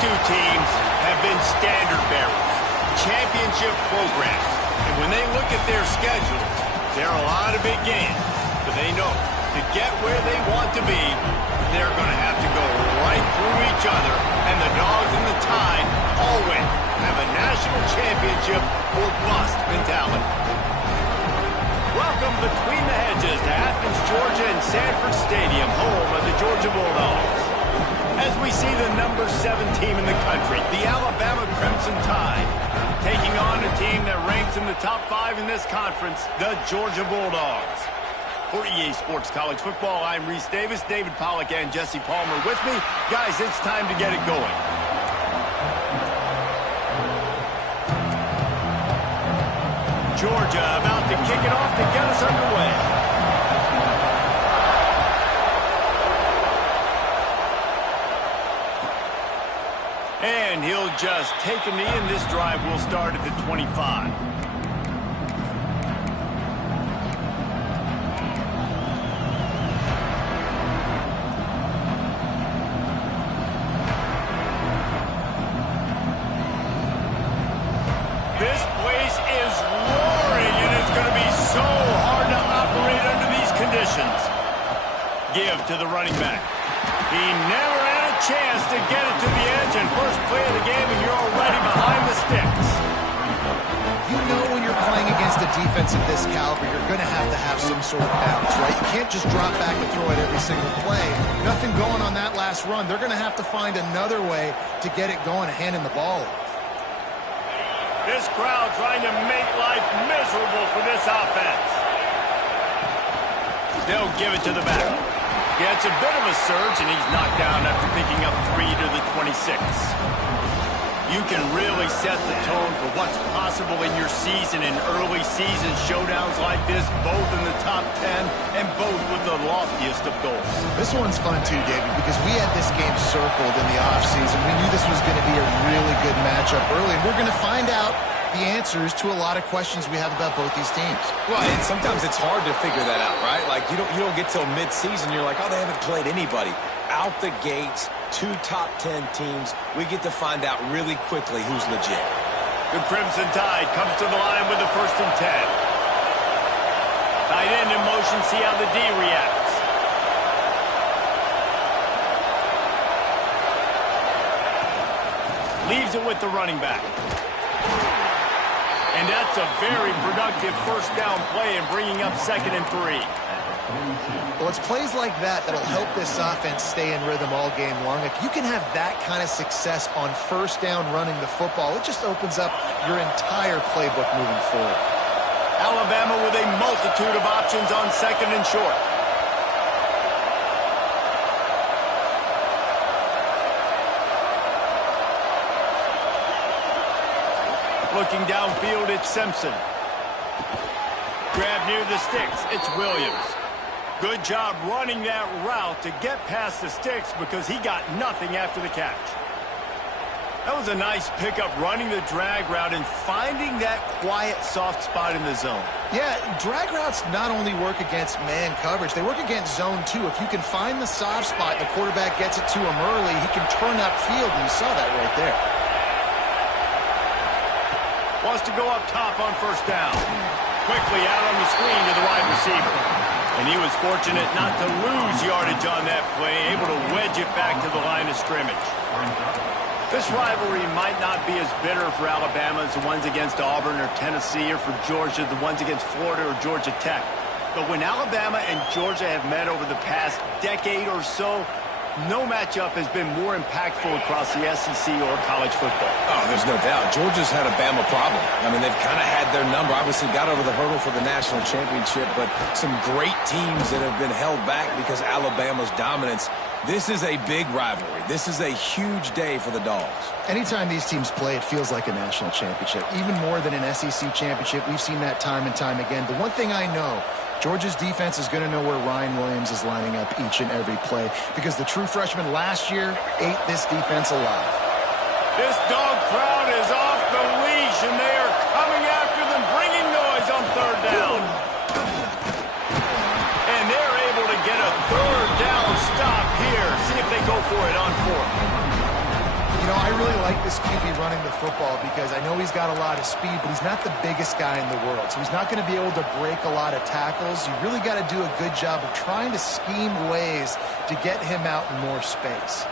two teams have been standard bearers, championship programs. And when they look at their schedules, there are a lot of big games. But they know to get where they want to be, they're going to have to go right through each other. And the Dogs and the Tide always have a national championship or bust mentality. Welcome between the hedges to Athens, Georgia and Sanford Stadium, home of the Georgia Bulldogs. As we see the number 7 team in the country, the Alabama Crimson Tide, taking on a team that ranks in the top 5 in this conference, the Georgia Bulldogs. For EA Sports College Football, I'm Reese Davis, David Pollack and Jesse Palmer with me. Guys, it's time to get it going. Georgia about to kick it off to get us underway. And he'll just take a knee, and this drive will start at the 25. This place is roaring, and it's going to be so hard to operate under these conditions. Give to the running back. He never had a chance to get it to the edge, and first play of the game, and you're already behind the sticks. You know when you're playing against a defense of this caliber, you're going to have some sort of balance, right? You can't just drop back and throw it every single play. Nothing going on that last run. They're going to have to find another way to get it going and handing the ball off. This crowd trying to make life miserable for this offense. They'll give it to the back. Yeah, it's a bit of a surge, and he's knocked down after picking up 3 to the 26. You can really set the tone for what's possible in your season in early season showdowns like this, both in the top 10 and both with the loftiest of goals. This one's fun too, David, because we had this game circled in the offseason. We knew this was going to be a really good matchup early, and we're going to find out the answers to a lot of questions we have about both these teams. Well, and sometimes it's hard to figure that out, right? Like, you don't get till mid-season, you're like, oh, they haven't played anybody. Out the gates, 2 top 10 teams, we get to find out really quickly who's legit. The Crimson Tide comes to the line with the 1st and 10. Tight end in motion, see how the D reacts. Leaves it with the running back. And that's a very productive first down play and bringing up 2nd and 3. Well, it's plays like that that'll help this offense stay in rhythm all game long. If you can have that kind of success on first down running the football, it just opens up your entire playbook moving forward. Alabama with a multitude of options on 2nd and short. Looking downfield, it's Simpson. Grab near the sticks, it's Williams. Good job running that route to get past the sticks because he got nothing after the catch. That was a nice pickup, running the drag route and finding that quiet, soft spot in the zone. Yeah, drag routes not only work against man coverage, they work against zone too. If you can find the soft spot and the quarterback gets it to him early, he can turn upfield, and you saw that right there. Wants to go up top on first down. Quickly out on the screen to the wide receiver. And he was fortunate not to lose yardage on that play, able to wedge it back to the line of scrimmage. This rivalry might not be as bitter for Alabama as the ones against Auburn or Tennessee, or for Georgia, the ones against Florida or Georgia Tech. But when Alabama and Georgia have met over the past decade or so, no matchup has been more impactful across the SEC or college football. Oh, there's no doubt. Georgia's had a Bama problem. I mean, they've kind of had their number. Obviously got over the hurdle for the national championship, but some great teams that have been held back because Alabama's dominance. This is a big rivalry. This is a huge day for the Dogs. Anytime these teams play, it feels like a national championship. Even more than an SEC championship. We've seen that time and time again. The one thing I know, Georgia's defense is going to know where Ryan Williams is lining up each and every play, because the true freshman last year ate this defense alive. This dog crowd is off the leash, and they are coming after them, bringing noise on 3rd down. And they're able to get a 3rd down stop here. See if they go for it on 4th. You know, I really like this QB running the football because I know he's got a lot of speed, but he's not the biggest guy in the world. So he's not going to be able to break a lot of tackles. You really got to do a good job of trying to scheme ways to get him out in more space.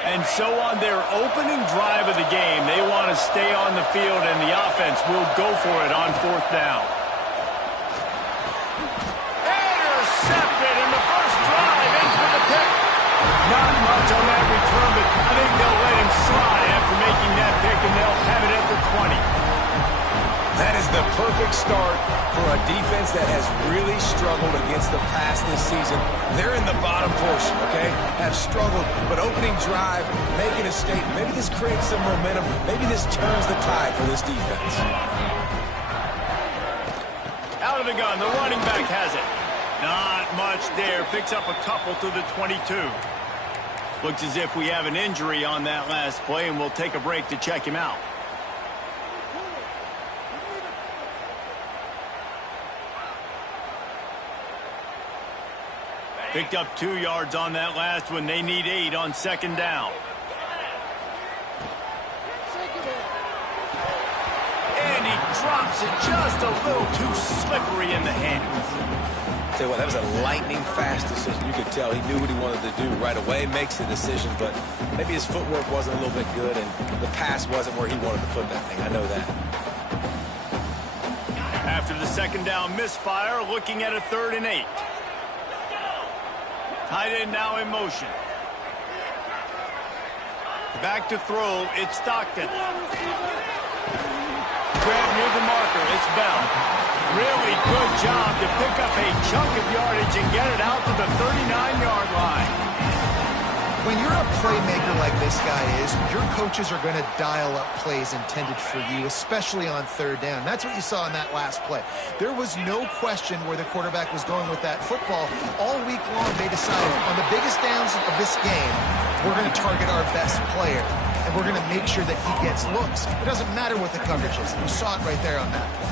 And so on their opening drive of the game, they want to stay on the field, and the offense will go for it on 4th down. Intercepted, and the first drive ends with a pick. Not much on that return, but I think they'll let him slide after making that pick, and they'll have it at the 20. That is the perfect start for a defense that has really struggled against the pass this season. They're in the bottom portion, okay? Have struggled, but opening drive, making a statement. Maybe this creates some momentum. Maybe this turns the tide for this defense. Out of the gun, the running back has it. Not much there. Picks up a couple to the 22. Looks as if we have an injury on that last play, and we'll take a break to check him out. Picked up 2 yards on that last one. They need 8 on 2nd down. And he drops it just a little too slippery in the hands. Tell you what, that was a lightning-fast decision. You could tell he knew what he wanted to do right away, makes the decision, but maybe his footwork wasn't a little bit good, and the pass wasn't where he wanted to put that thing. I know that. After the 2nd down misfire, looking at a 3rd and 8. Tight end now in motion. Back to throw, it's Stockton. Grab near the marker, it's Bell. Really good job to pick up a chunk of yardage and get it out to the 39-yard line. When you're a playmaker like this guy is, your coaches are going to dial up plays intended for you, especially on 3rd down. That's what you saw in that last play. There was no question where the quarterback was going with that football. All week long, they decided on the biggest downs of this game, we're going to target our best player, and we're going to make sure that he gets looks. It doesn't matter what the coverage is. You saw it right there on that play.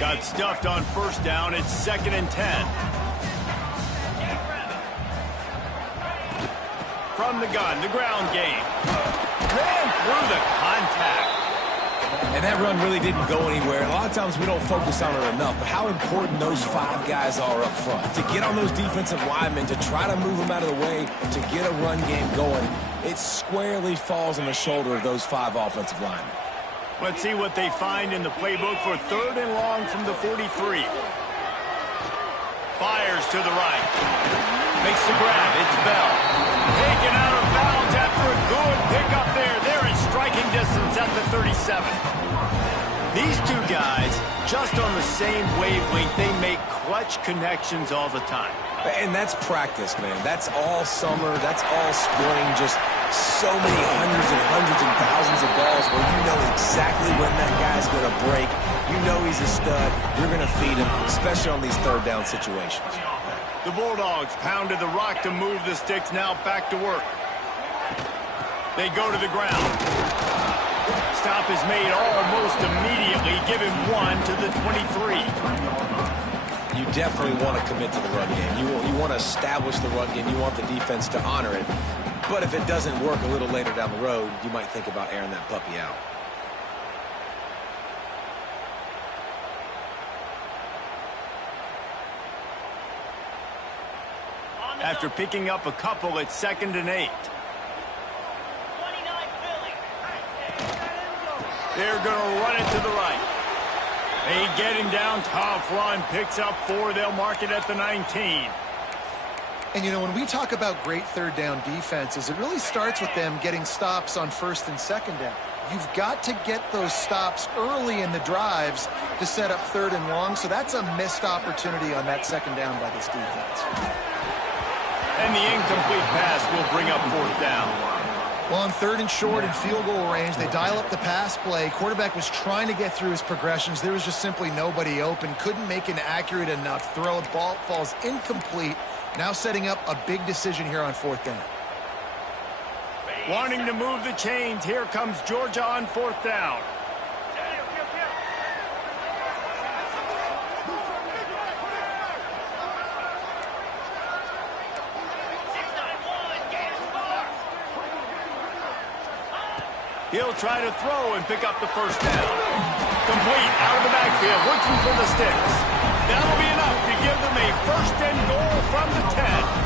Got stuffed on 1st down. It's 2nd and 10. From the gun, the ground game. Ran through the contact. And that run really didn't go anywhere. A lot of times we don't focus on it enough, but how important those 5 guys are up front. To get on those defensive linemen, to try to move them out of the way, to get a run game going, it squarely falls on the shoulder of those 5 offensive linemen. Let's see what they find in the playbook for 3rd and long from the 43. Fires to the right. Makes the grab. It's Bell. Taken out of bounds after a good pickup there. They're in striking distance at the 37. These 2 guys, just on the same wavelength, they make clutch connections all the time. And that's practice, man. That's all summer. That's all spring. Just so many hundreds and thousands of balls where you know exactly when that guy's going to break. You know he's a stud. You're going to feed him, especially on these 3rd down situations. The Bulldogs pounded the rock to move the sticks. Now back to work. They go to the ground. Stop is made almost immediately. Give him 1 to the 23. You definitely want to commit to the run game. You want to establish the run game. You want the defense to honor it. But if it doesn't work a little later down the road, you might think about airing that puppy out. After picking up a couple, it's 2nd and 8. They're going to run it to the right. They get him down, tough run, picks up 4. They'll mark it at the 19. And, you know, when we talk about great 3rd down defenses, it really starts with them getting stops on 1st and 2nd down. You've got to get those stops early in the drives to set up 3rd and long, so that's a missed opportunity on that 2nd down by this defense. And the incomplete pass will bring up 4th down. Well, on 3rd and short and field goal range, they dial up the pass play. Quarterback was trying to get through his progressions. There was just simply nobody open. Couldn't make an accurate enough throw. Ball falls incomplete. Now setting up a big decision here on 4th down. Wanting to move the chains, here comes Georgia on 4th down. He'll try to throw and pick up the first down. Complete out of the backfield, looking for the sticks. That'll be enough to give them a 1st and goal from the 10.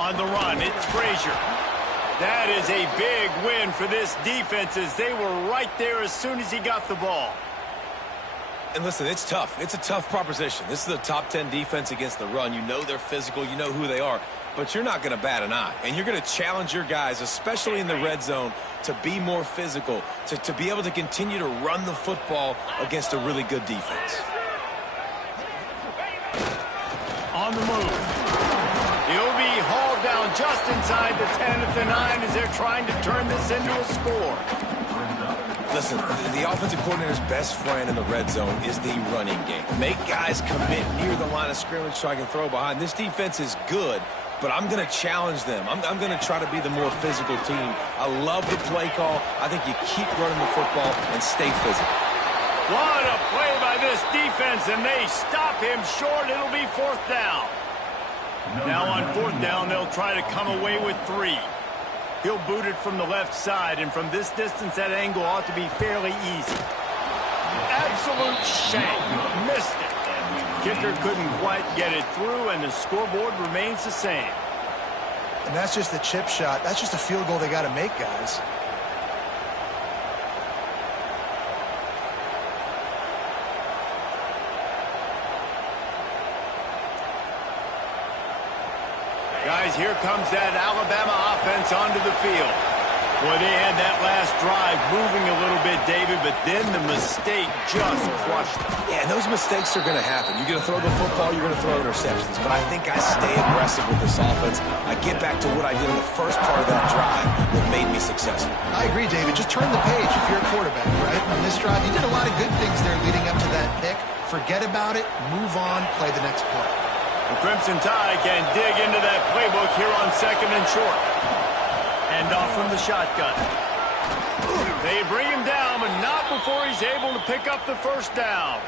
On the run, it's Frazier. That is a big win for this defense as they were right there as soon as he got the ball. And listen, it's tough. It's a tough proposition. This is a top 10 defense against the run. You know they're physical. You know who they are. But you're not going to bat an eye. And you're going to challenge your guys, especially in the red zone, to be more physical, to be able to continue to run the football against a really good defense. On the move. He'll be hauled down just inside the 10 at the 9 as they're trying to turn this into a score. Listen, the offensive coordinator's best friend in the red zone is the running game. Make guys commit near the line of scrimmage so I can throw behind. This defense is good, but I'm going to challenge them. I'm going to try to be the more physical team. I love the play call. I think you keep running the football and stay physical. What a play by this defense, and they stop him short. It'll be 4th down. Now on 4th down, they'll try to come away with 3. He'll boot it from the left side, and from this distance, that angle ought to be fairly easy. Absolute shank. Missed it. Kicker couldn't quite get it through, and the scoreboard remains the same. And that's just a chip shot. That's just a field goal they got to make, guys. Guys, here comes that Alabama offense onto the field. Boy, they had that last drive moving a little bit, David, but then the mistake just crushed them. Yeah, and those mistakes are going to happen. You're going to throw the football, you're going to throw interceptions. But I think I stay aggressive with this offense. I get back to what I did in the first part of that drive that made me successful. I agree, David. Just turn the page if you're a quarterback, right? On this drive, you did a lot of good things there leading up to that pick. Forget about it, move on, play the next play. The Crimson Tide can dig into that playbook here on 2nd and short. And off from the shotgun. They bring him down, but not before he's able to pick up the first down.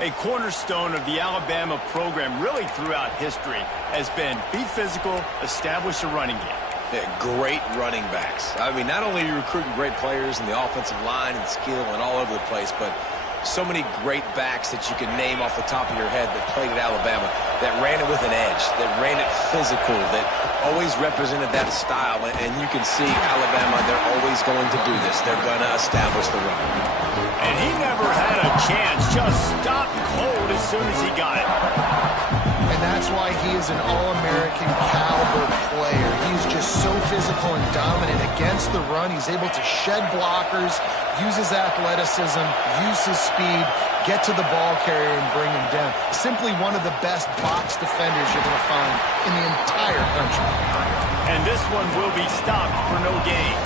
A cornerstone of the Alabama program really throughout history has been be physical, establish a running game. Yeah, great running backs. I mean, not only are you recruiting great players in the offensive line and skill and all over the place, but so many great backs that you can name off the top of your head that played at Alabama, that ran it with an edge, that ran it physical, that always represented that style. And you can see Alabama, they're always going to do this. They're going to establish the run. And he never had a chance, just stopped cold as soon as he got it. And that's why he is an All-American caliber player. He's just so physical and dominant against the run. He's able to shed blockers, use his athleticism, use his speed, get to the ball carrier and bring him down. Simply one of the best box defenders you're going to find in the entire country. And this one will be stopped for no gain.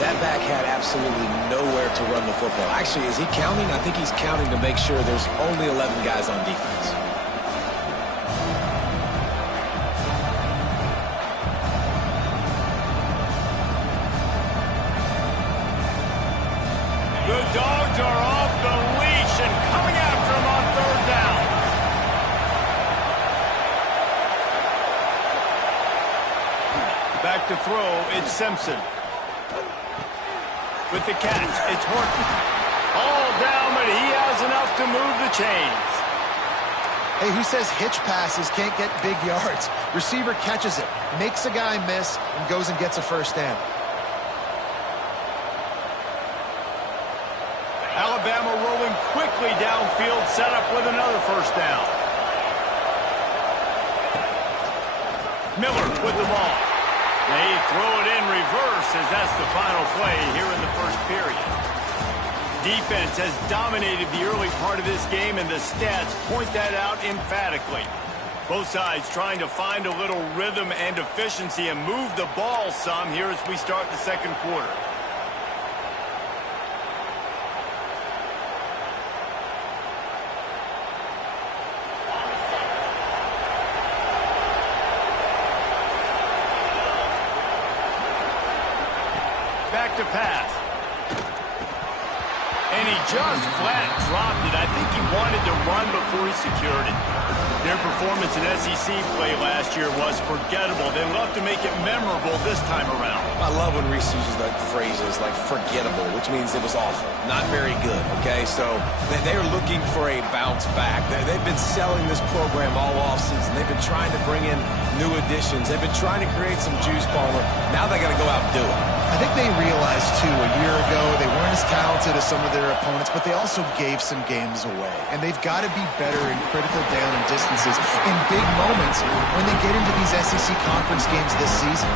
That back had absolutely nowhere to run the football. Actually, is he counting? I think he's counting to make sure there's only 11 guys on defense. The Dogs are off the leash and coming after him on 3rd down. Back to throw, it's Simpson. With the catch, it's Horton. All down, but he has enough to move the chains. Hey, who says hitch passes can't get big yards? Receiver catches it, makes a guy miss, and goes and gets a first down. Alabama rolling quickly downfield, set up with another first down. Miller with the ball. They throw it in reverse as that's the final play here in the first period. Defense has dominated the early part of this game, and the stats point that out emphatically. Both sides trying to find a little rhythm and efficiency and move the ball some here as we start the second quarter. just flat dropped it. I think he wanted to run before he secured it. Their performance in SEC play last year was forgettable. They love to make it memorable this time around. I love when Reese uses that phrases like forgettable, which means it was awful, not very good, okay? So they're looking for a bounce back. They've been selling this program all offseason. They've been trying to bring in new additions. They've been trying to create some juice, Palmer. Now they got to go out and do it. I think they realized, too, a year ago they weren't as talented as some of their opponents, but they also gave some games away. And they've got to be better in critical down and distances in big moments when they get into these SEC conference games this season.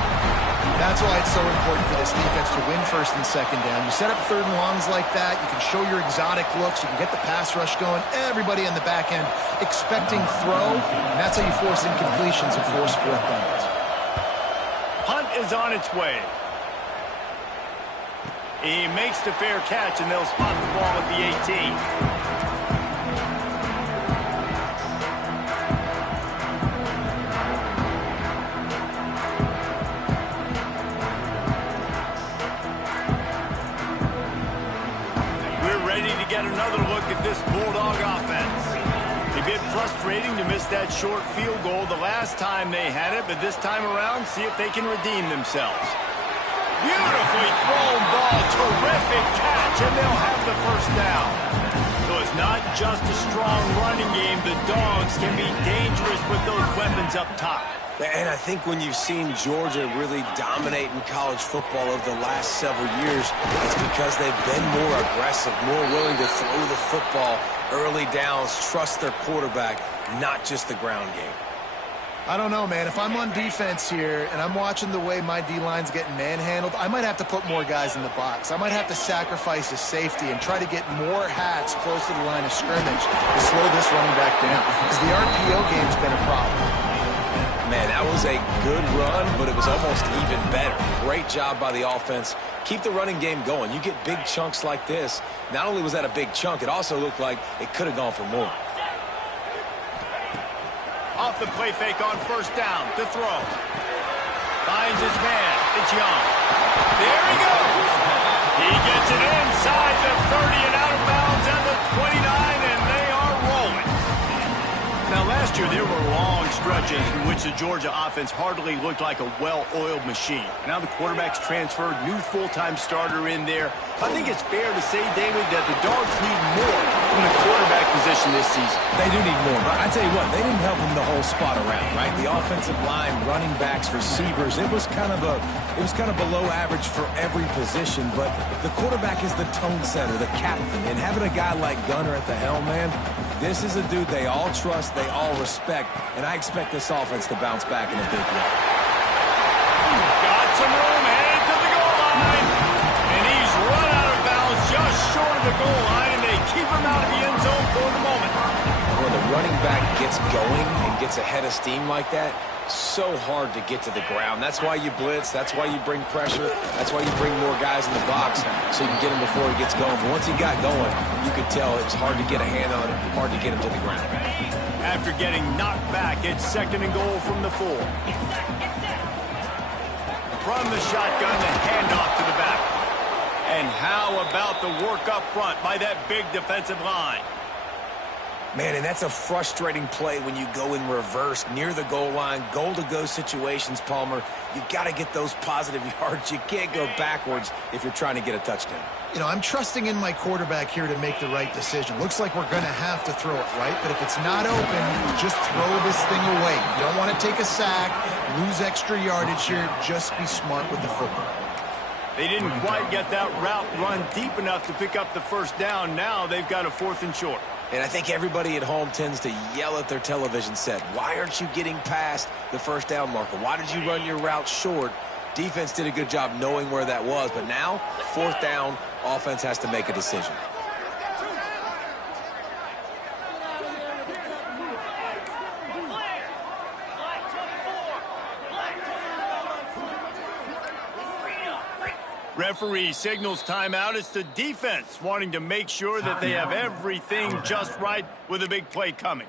That's why it's so important for this defense to win first and second down. You set up third and longs like that, you can show your exotic looks, you can get the pass rush going, everybody on the back end expecting throw, and that's how you force incompletions and force fourth downs. Hunt is on its way. He makes the fair catch, and they'll spot the ball at the 18. Get another look at this Bulldog offense. A bit frustrating to miss that short field goal the last time they had it, but this time around, see if they can redeem themselves. Beautifully thrown ball, terrific catch, and they'll have the first down. So it's not just a strong running game. The Dogs can be dangerous with those weapons up top. And I think when you've seen Georgia really dominate in college football over the last several years, it's because they've been more aggressive, more willing to throw the football, early downs, trust their quarterback, not just the ground game. I don't know, man. If I'm on defense here and I'm watching the way my D-line's getting manhandled, I might have to put more guys in the box. I might have to sacrifice a safety and try to get more hats close to the line of scrimmage to slow this running back down, because the RPO game's been a problem. Man, that was a good run, but it was almost even better. Great job by the offense. Keep the running game going. You get big chunks like this. Not only was that a big chunk, it also looked like it could have gone for more. Off the play fake on first down to throw. Finds his man. It's Young. There he goes. He gets it inside the 30 and out of bounds at the 29, and they are rolling. Now, last year, there were long stretches in which the Georgia offense hardly looked like a well-oiled machine. Now the quarterback's transferred, new full-time starter in there. I think it's fair to say, David, that the Dogs need more from the quarterback position this season. They do need more, but I tell you what, they didn't help them the whole spot around, right? The offensive line, running backs, receivers, it was kind of below average for every position, but the quarterback is the tone setter, the captain, and having a guy like Gunner at the helm, man, this is a dude they all trust, they all respect, and I expect this offense to bounce back in a big way. Got some room, headed to the goal line, and he's run out of bounds just short of the goal line, and they keep him out of the end zone for the moment. When the running back gets going and gets ahead of steam like that, so hard to get to the ground. That's why you blitz. That's why you bring pressure. That's why you bring more guys in the box so you can get him before he gets going. But once he got going, you could tell it was hard to get a hand on it, hard to get him to the ground. After getting knocked back, it's 2nd and goal from the 4. From the shotgun, the handoff to the back. And how about the work up front by that big defensive line? Man, and that's a frustrating play when you go in reverse near the goal line, goal-to-go situations, Palmer. You got to get those positive yards. You can't go backwards if you're trying to get a touchdown. You know, I'm trusting in my quarterback here to make the right decision. Looks like we're going to have to throw it, right? But if it's not open, just throw this thing away. You don't want to take a sack, lose extra yardage here. Just be smart with the football. They didn't quite get that route run deep enough to pick up the first down. Now they've got a 4th and short. And I think everybody at home tends to yell at their television set. Why aren't you getting past the first down marker? Why did you run your route short? Defense did a good job knowing where that was. But now, 4th down, offense has to make a decision. Referee signals timeout. It's the defense wanting to make sure that they have everything just right with a big play coming.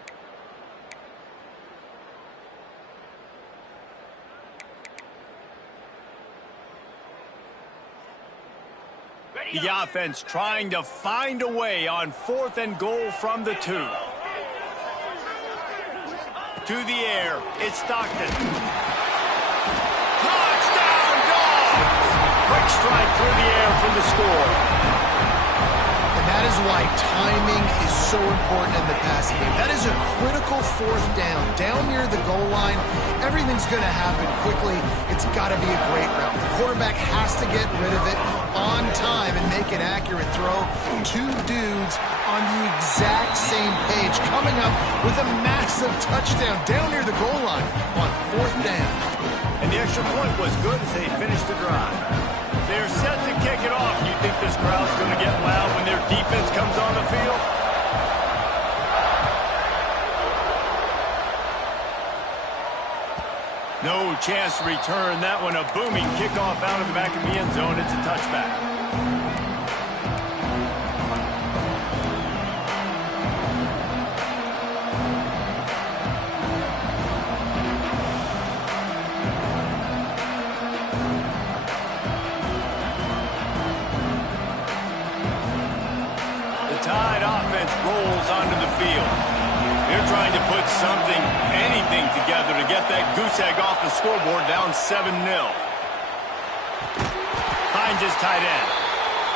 Ready, The offense trying to find a way on 4th and goal from the 2. To the air, it's Stockton. Touchdown, Dogs! Quick strike through the air for the score. And that is why timing is so important in the passing game. That is a critical 4th down. Down near the goal line, everything's going to happen quickly. It's got to be a great route. The quarterback has to get rid of it on time and make an accurate throw. 2 dudes on the exact same page, coming up with a massive touchdown down near the goal line on 4th down. And the extra point was good as they finished the drive. They're set to kick it off. You think this crowd's going to get loud when their defense comes on the field? No chance to return that one. A booming kickoff out of the back of the end zone. It's a touchback. Rolls onto the field. They're trying to put something, anything together to get that goose egg off the scoreboard, down 7-0. Finds his tight end.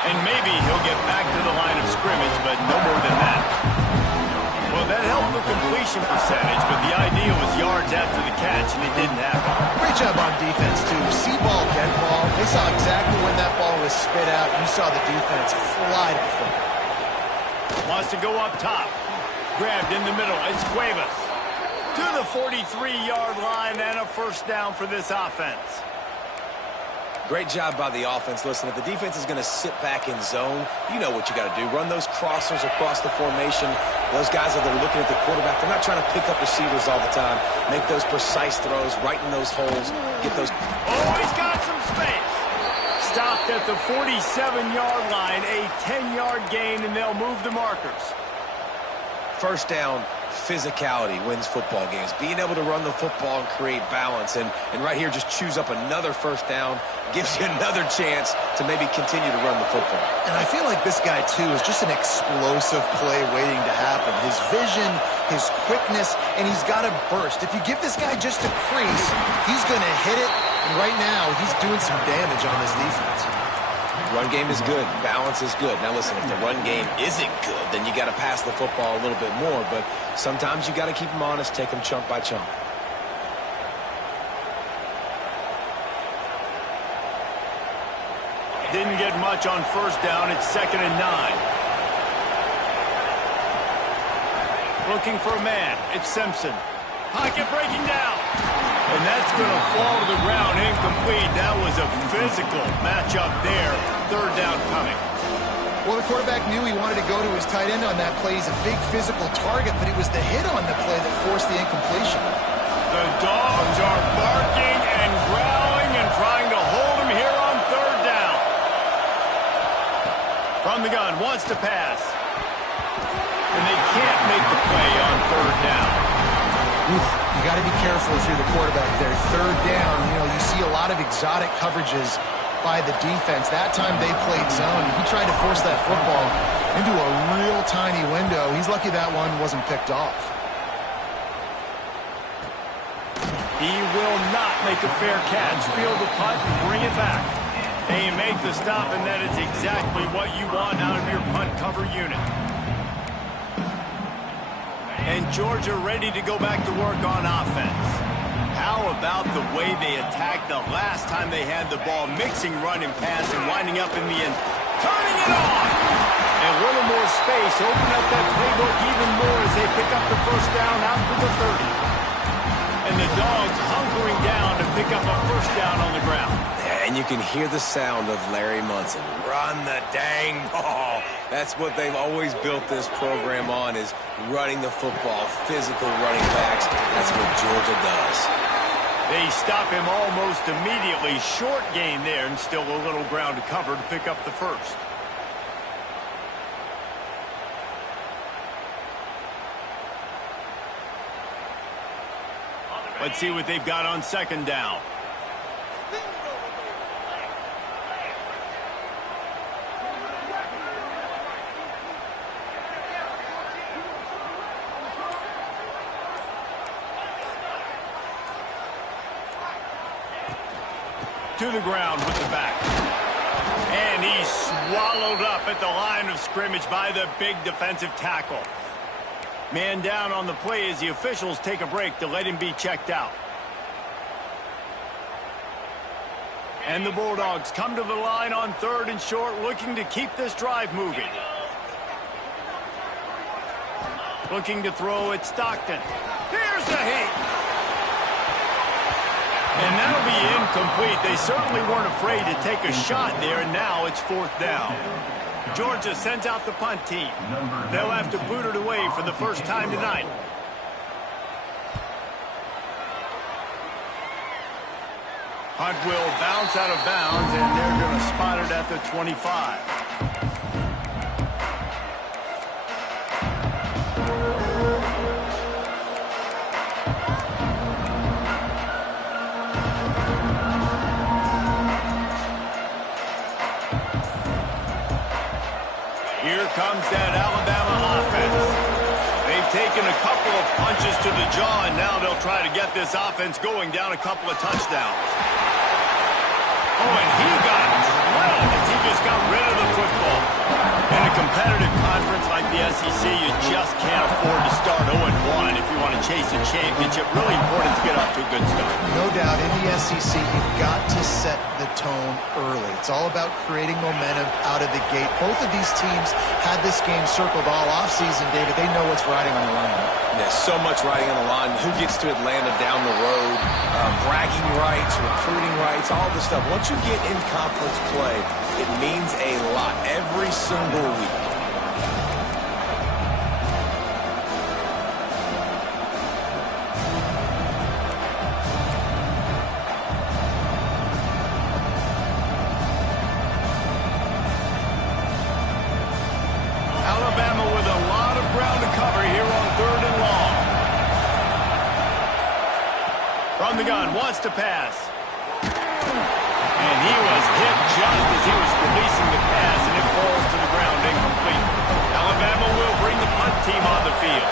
And maybe he'll get back to the line of scrimmage, but no more than that. Well, that helped the completion percentage, but the idea was yards after the catch, and it didn't happen. Great job on defense, too. See ball, get ball. They saw exactly when that ball was spit out. You saw the defense fly to the football. Wants to go up top. Grabbed in the middle. It's Cuevas. To the 43-yard line and a 1st down for this offense. Great job by the offense. Listen, if the defense is going to sit back in zone, you know what you got to do. Run those crossers across the formation. Those guys that are looking at the quarterback, they're not trying to pick up receivers all the time. Make those precise throws right in those holes. Get those. Oh, he's got some space. Stopped at the 47-yard line, a 10-yard gain, and they'll move the markers. 1st down, physicality wins football games. Being able to run the football and create balance, and right here just choose up another 1st down, gives you another chance to maybe continue to run the football. And I feel like this guy, too, is just an explosive play waiting to happen. His vision, his quickness, and he's got a burst. If you give this guy just a crease, he's going to hit it. And right now, he's doing some damage on this defense. Run game is good. Balance is good. Now, listen, if the run game isn't good, then you got to pass the football a little bit more. But sometimes you got to keep them honest, take them chunk by chunk. Didn't get much on 1st down. It's 2nd and 9. Looking for a man. It's Simpson. Pocket breaking down. And that's going to fall to the ground, incomplete. That was a physical matchup there. 3rd down coming. Well, the quarterback knew he wanted to go to his tight end on that play. He's a big physical target, but it was the hit on the play that forced the incompletion. The Dogs are barking and growling and trying to hold him here on 3rd down. From the gun, wants to pass. And they can't make the play on 3rd down. You got to be careful if you're the quarterback there. 3rd down, you see a lot of exotic coverages by the defense. That time they played zone. He tried to force that football into a real tiny window. He's lucky that one wasn't picked off. He will not make a fair catch. Field the punt and bring it back. They make the stop, and that is exactly what you want out of your punt cover unit. And Georgia ready to go back to work on offense. How about the way they attacked the last time they had the ball, mixing run and pass and winding up in the end, turning it on! And a little more space, open up that playbook even more as they pick up the 1st down out to the 30. And the Dogs hunkering down to pick up a 1st down on the ground. Yeah, and you can hear the sound of Larry Munson. Run the dang ball. That's what they've always built this program on, is running the football, physical running backs. That's what Georgia does. They stop him almost immediately. Short gain there, and still a little ground to cover to pick up the 1st. Let's see what they've got on 2nd down. To the ground with the back. And he's swallowed up at the line of scrimmage by the big defensive tackle. Man down on the play as the officials take a break to let him be checked out. And the Bulldogs come to the line on 3rd and short, looking to keep this drive moving. Looking to throw at Stockton. Here's the heat. And that'll be incomplete. They certainly weren't afraid to take a shot there, and now it's 4th down. Georgia sends out the punt team. They'll have to boot it away for the first time tonight. Punt will bounce out of bounds, and they're going to spot it at the 25. Here comes that Alabama offense. They've taken a couple of punches to the jaw, and now they'll try to get this offense going down a couple of touchdowns. Oh, and he got drilled as he just got rid of the football. In a competitive conference like the SEC, you just can't afford to start 0-1 if you want to chase a championship. Really important to get off to a good start. No doubt, in the SEC, you've got to set the tone early. It's all about creating momentum out of the gate. Both of these teams had this game circled all offseason, David. They know what's riding on the line. There's so much riding on the line. Who gets to Atlanta down the road, bragging rights, recruiting rights, all this stuff. Once you get in conference play, it means a lot every single week. Alabama with a lot of ground to cover here on 3rd and long. From the gun, wants to pass. And he was hit just as he was releasing the pass, and it falls to the ground incomplete. Alabama will bring the punt team on the field.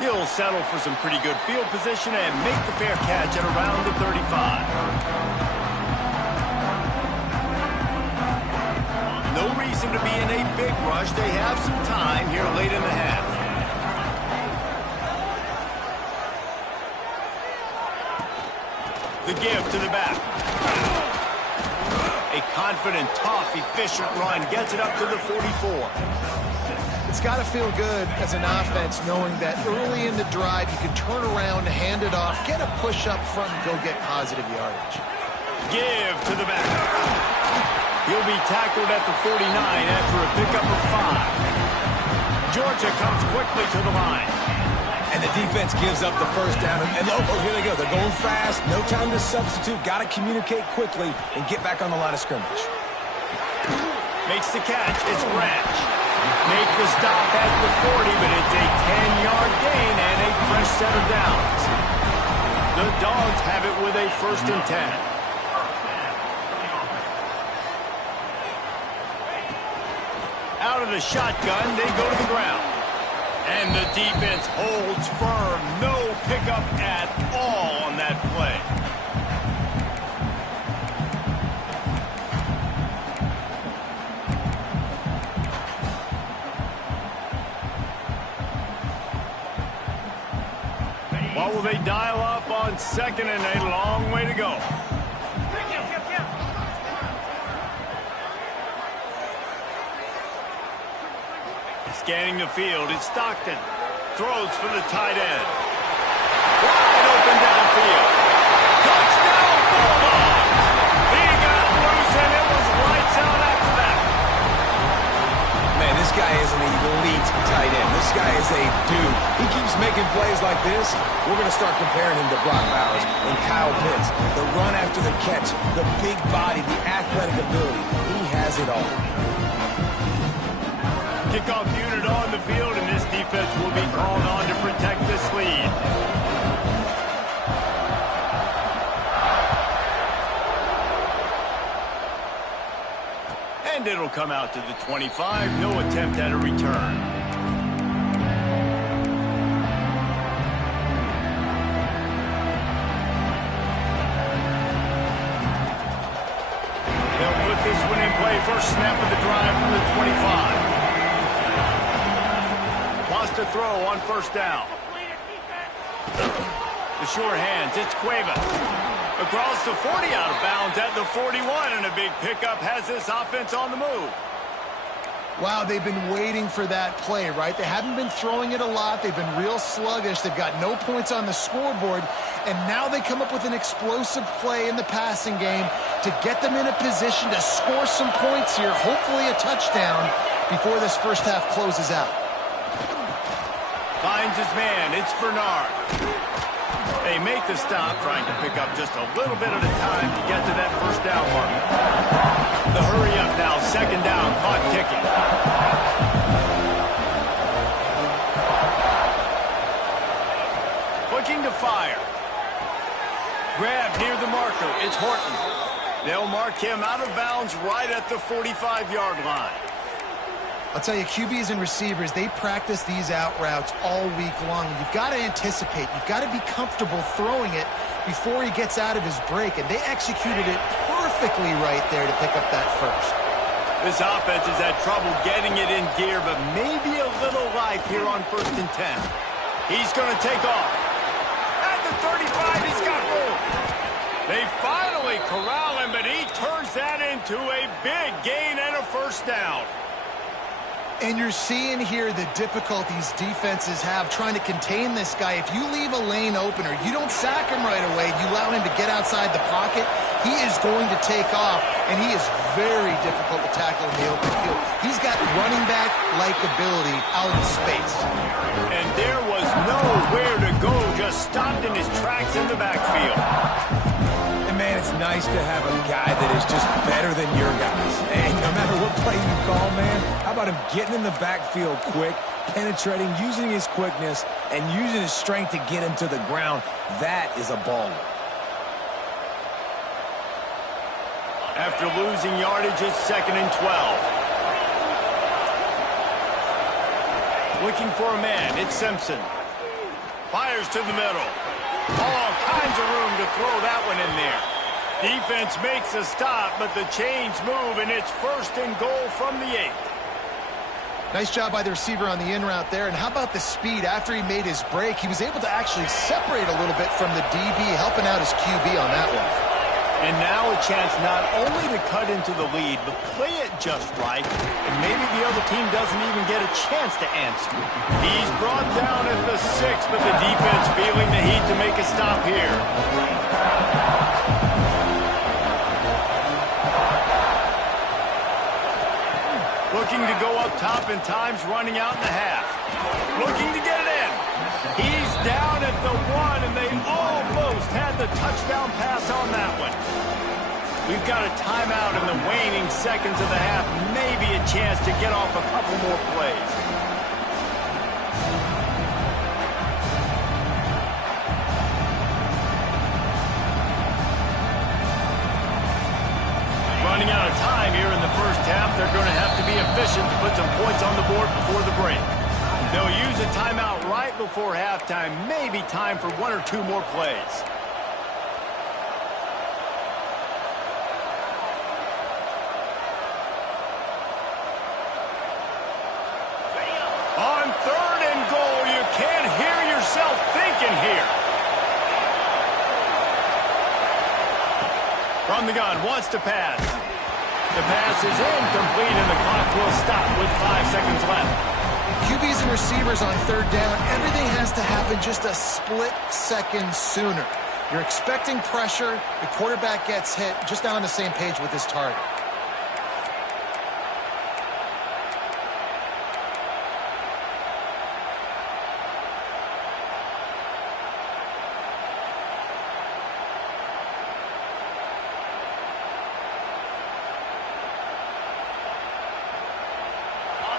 He'll settle for some pretty good field position and make the fair catch at around the 35. No reason to be in a big rush. They have some time here late in the half. The give to the back. A confident, tough, efficient run gets it up to the 44. It's got to feel good as an offense knowing that early in the drive you can turn around, hand it off, get a push up front, and go get positive yardage. Give to the back. He'll be tackled at the 49 after a pickup of 5. Georgia comes quickly to the line. And the defense gives up the first down. And oh, here they go. They're going fast. No time to substitute. Got to communicate quickly and get back on the line of scrimmage. Makes the catch. It's Branch. Make the stop at the 40, but it's a 10-yard gain and a fresh set of downs. The Dogs have it with a 1st and 10. Out of the shotgun, they go to the ground. And the defense holds firm. No pickup at all on that play. What will they dial up on 2nd and a long way to go? Scanning the field, it's Stockton. Throws for the tight end. Wide open downfield. Touchdown, Bulldogs! He got loose and it was lights out after that. Man, this guy is an elite tight end. This guy is a dude. He keeps making plays like this. We're going to start comparing him to Brock Bowers and Kyle Pitts. The run after the catch, the big body, the athletic ability. He has it all. Kickoff unit on the field, and this defense will be called on to protect this lead. And it'll come out to the 25. No attempt at a return. this one in play. First snap of the drive from the 25. Wants to throw on first down. The short hands, it's Cueva. Across the 40, out of bounds at the 41, and a big pickup has this offense on the move. Wow, they've been waiting for that play, right? They haven't been throwing it a lot. They've been real sluggish. They've got no points on the scoreboard, and now they come up with an explosive play in the passing game to get them in a position to score some points here, hopefully a touchdown, before this first half closes out. Finds his man. It's Bernard. They make the stop, trying to pick up just a little bit at a time to get to that first down mark. The hurry up now, second down, caught kicking. Looking to fire. Grab near the marker. It's Horton. They'll mark him out of bounds right at the 45-yard line. I'll tell you, QBs and receivers, they practice these out routes all week long. You've got to anticipate. You've got to be comfortable throwing it before he gets out of his break, and they executed it perfectly right there to pick up that first. This offense has had trouble getting it in gear, but maybe a little life here on 1st and 10. He's going to take off. At the 35, he's got room. They finally corral him, but he turns that into a big gain and a first down. And you're seeing here the difficulties defenses have trying to contain this guy. If you leave a lane open or you don't sack him right away, you allow him to get outside the pocket, he is going to take off, and he is very difficult to tackle in the open field. He's got running back-like ability out in space. And there was nowhere to go, just stopped in his tracks in the backfield. And, man, it's nice to have a guy that is just better than your guys. And no matter what play you call, man, how about him getting in the backfield quick, penetrating, using his quickness, and using his strength to get him to the ground? That is a baller. After losing yardage, it's 2nd and 12. Looking for a man, it's Simpson. Fires to the middle. All kinds of room to throw that one in there. Defense makes a stop, but the chains move, and it's 1st and goal from the 8. Nice job by the receiver on the in route there. And how about the speed? After he made his break, he was able to actually separate a little bit from the DB, helping out his QB on that one. And now a chance not only to cut into the lead, but play it just right, and maybe the other team doesn't even get a chance to answer. He's brought down at the 6, but the defense feeling the heat to make a stop here. Looking to go up top, and time's running out in the half. Looking to get it in. He's down at the 1, and they almost had the touchdown pass on that one. We've got a timeout in the waning seconds of the half. Maybe a chance to get off a couple more plays. Running out of time here in the first half. They're going to have to be efficient to put some points on the board before the break. They'll use a timeout right before halftime. Maybe time for 1 or 2 more plays. On 3rd and goal, you can't hear yourself thinking here. From the gun, wants to pass. The pass is incomplete, and the clock will stop with 5 seconds left. QBs and receivers on 3rd down, everything has to happen just a split second sooner. You're expecting pressure, the quarterback gets hit, just not on the same page with his target.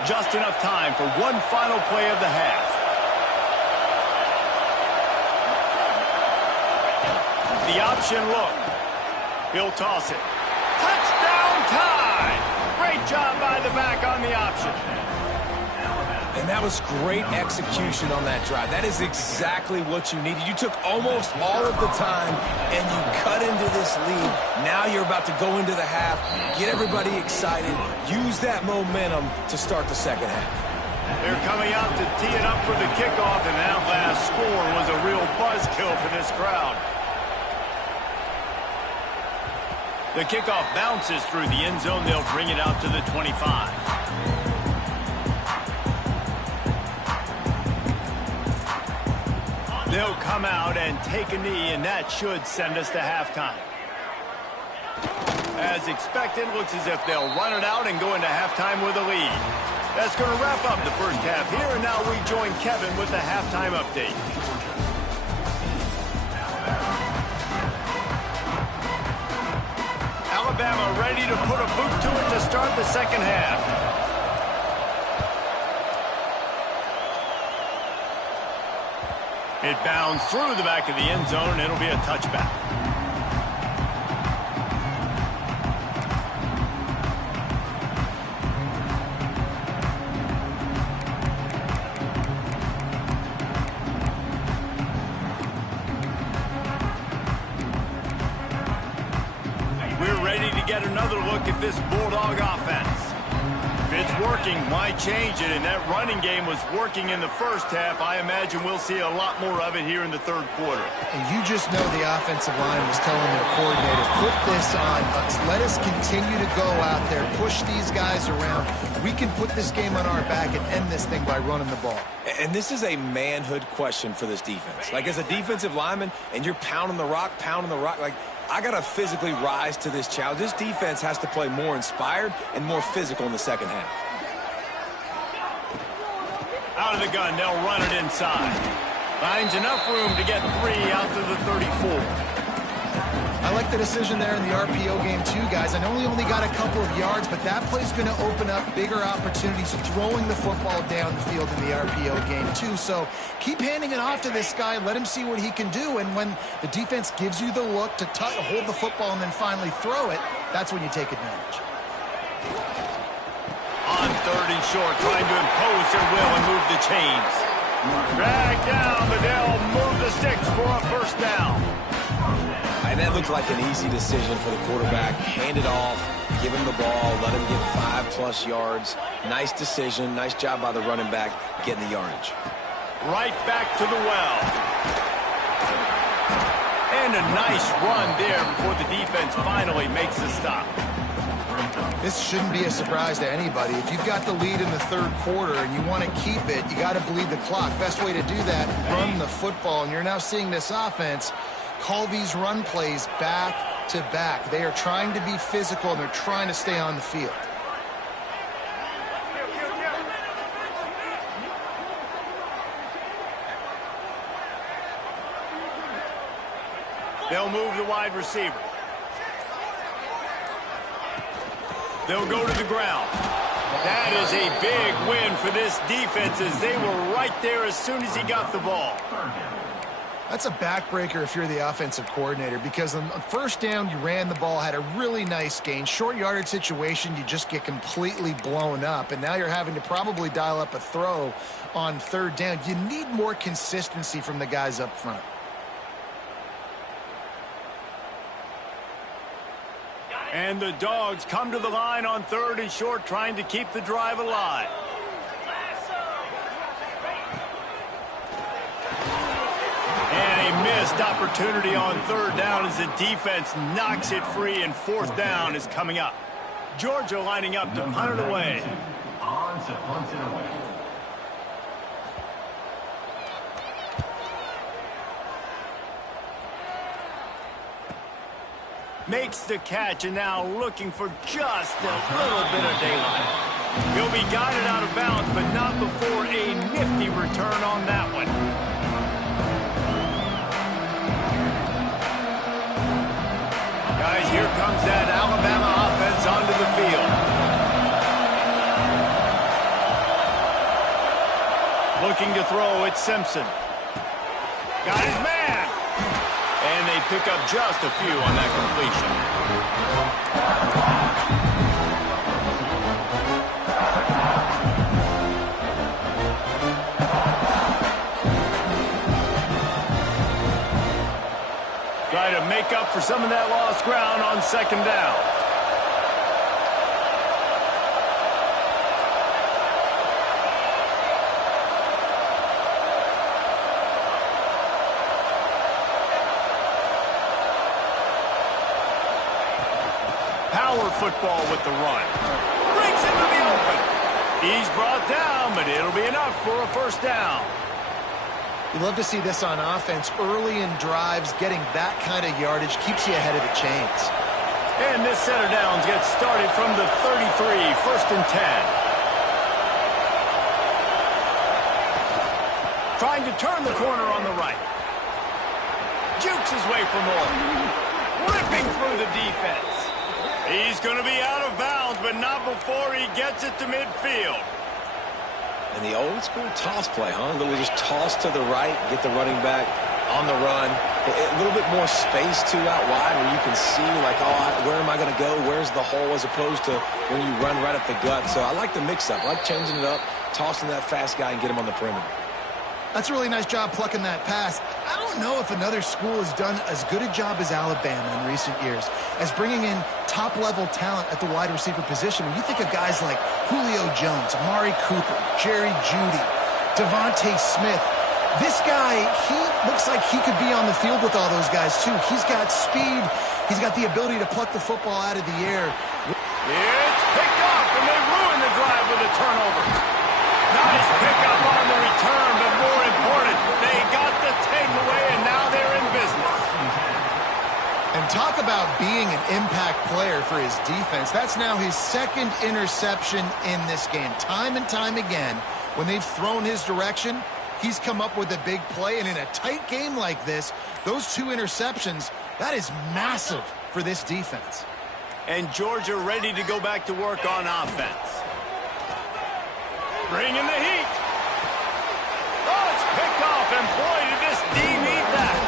Just enough time for one final play of the half. The option look. He'll toss it. Touchdown time! Great job by the back on the option. And that was great execution on that drive. That is exactly what you needed. You took almost all of the time, and you cut into this lead. Now you're about to go into the half, get everybody excited, use that momentum to start the second half. They're coming out to tee it up for the kickoff, and that last score was a real buzzkill for this crowd. The kickoff bounces through the end zone. They'll bring it out to the 25. They'll come out and take a knee, and that should send us to halftime. As expected, looks as if they'll run it out and go into halftime with a lead. That's going to wrap up the first half here, and now we join Kevin with the halftime update. Alabama ready to put a boot to it to start the second half. It bounds through the back of the end zone, and it'll be a touchback. We're ready to get another look at this Bulldog offense. If it's working, why change it? And that running game was working in the first half. I imagine we'll see a lot more of it here in the third quarter. And you just know the offensive line was telling their coordinator, put this on us. Let us continue to go out there, push these guys around. We can put this game on our back and end this thing by running the ball. And this is a manhood question for this defense. Like, as a defensive lineman, and you're pounding the rock, like, I got to physically rise to this challenge. This defense has to play more inspired and more physical in the second half. Out of the gun, they'll run it inside. Finds enough room to get 3 out to the 34. I like the decision there in the RPO game too, guys. I know he only got a couple of yards, but that play's going to open up bigger opportunities throwing the football down the field in the RPO game too. So keep handing it off to this guy. Let him see what he can do. And when the defense gives you the look to hold the football and then finally throw it, that's when you take advantage. On third and short, trying to impose their will and move the chains. Drag down, but they'll move the sticks for a first down. And that looked like an easy decision for the quarterback. Hand it off, give him the ball, let him get 5+ yards. Nice decision, nice job by the running back getting the yardage. Right back to the well. And a nice run there before the defense finally makes the stop. This shouldn't be a surprise to anybody. If you've got the lead in the third quarter and you want to keep it, you got to bleed the clock. Best way to do that, run the football. And you're now seeing this offense call these run plays back to back. They are trying to be physical, and they're trying to stay on the field. They'll move the wide receiver. They'll go to the ground. That is a big win for this defense, as they were right there as soon as he got the ball. That's a backbreaker if you're the offensive coordinator, because on first down, you ran the ball, had a really nice gain. Short yardage situation, you just get completely blown up, and now you're having to probably dial up a throw on third down. You need more consistency from the guys up front. And the Dogs come to the line on third and short, trying to keep the drive alive. And a missed opportunity on third down as the defense knocks it free, and fourth down is coming up. Georgia lining up to punt it away. Makes the catch, and now looking for just a little bit of daylight. He'll be guided out of bounds, but not before a nifty return on that one. Guys, here comes that Alabama offense onto the field. Looking to throw, it's Simpson. Got his man. And they pick up just a few on that completion. second down. Power football with the run. Breaks into the open. He's brought down, but it'll be enough for a first down. You love to see this on offense. Early in drives, getting that kind of yardage keeps you ahead of the chains. And this set of downs gets started from the 33, first and 10. Trying to turn the corner on the right. Jukes his way for more. Ripping through the defense. He's going to be out of bounds, but not before he gets it to midfield. And the old school toss play, huh? A little just toss to the right, get the running back on the run. A little bit more space, too, out wide where you can see, like, oh, where am I going to go? Where's the hole, as opposed to when you run right up the gut. So I like the mix-up. I like changing it up, tossing that fast guy and get him on the perimeter. That's a really nice job plucking that pass. I don't know if another school has done as good a job as Alabama in recent years as bringing in top-level talent at the wide receiver position. When you think of guys like Julio Jones, Amari Cooper, Jerry Jeudy, Devontae Smith, this guy, he looks like he could be on the field with all those guys, too. He's got speed. He's got the ability to pluck the football out of the air. It's picked off, and they ruin the drive with a turnover. Nice pickup on the return, but more important, they got the takeaway, and now they're in business. And talk about being an impact player for his defense. That's now his second interception in this game. Time and time again, when they've thrown his direction, he's come up with a big play. And in a tight game like this, those two interceptions, that is massive for this defense. And Georgia ready to go back to work on offense. Bringing the heat. Oh, it's picked off, and boy, did this D need that.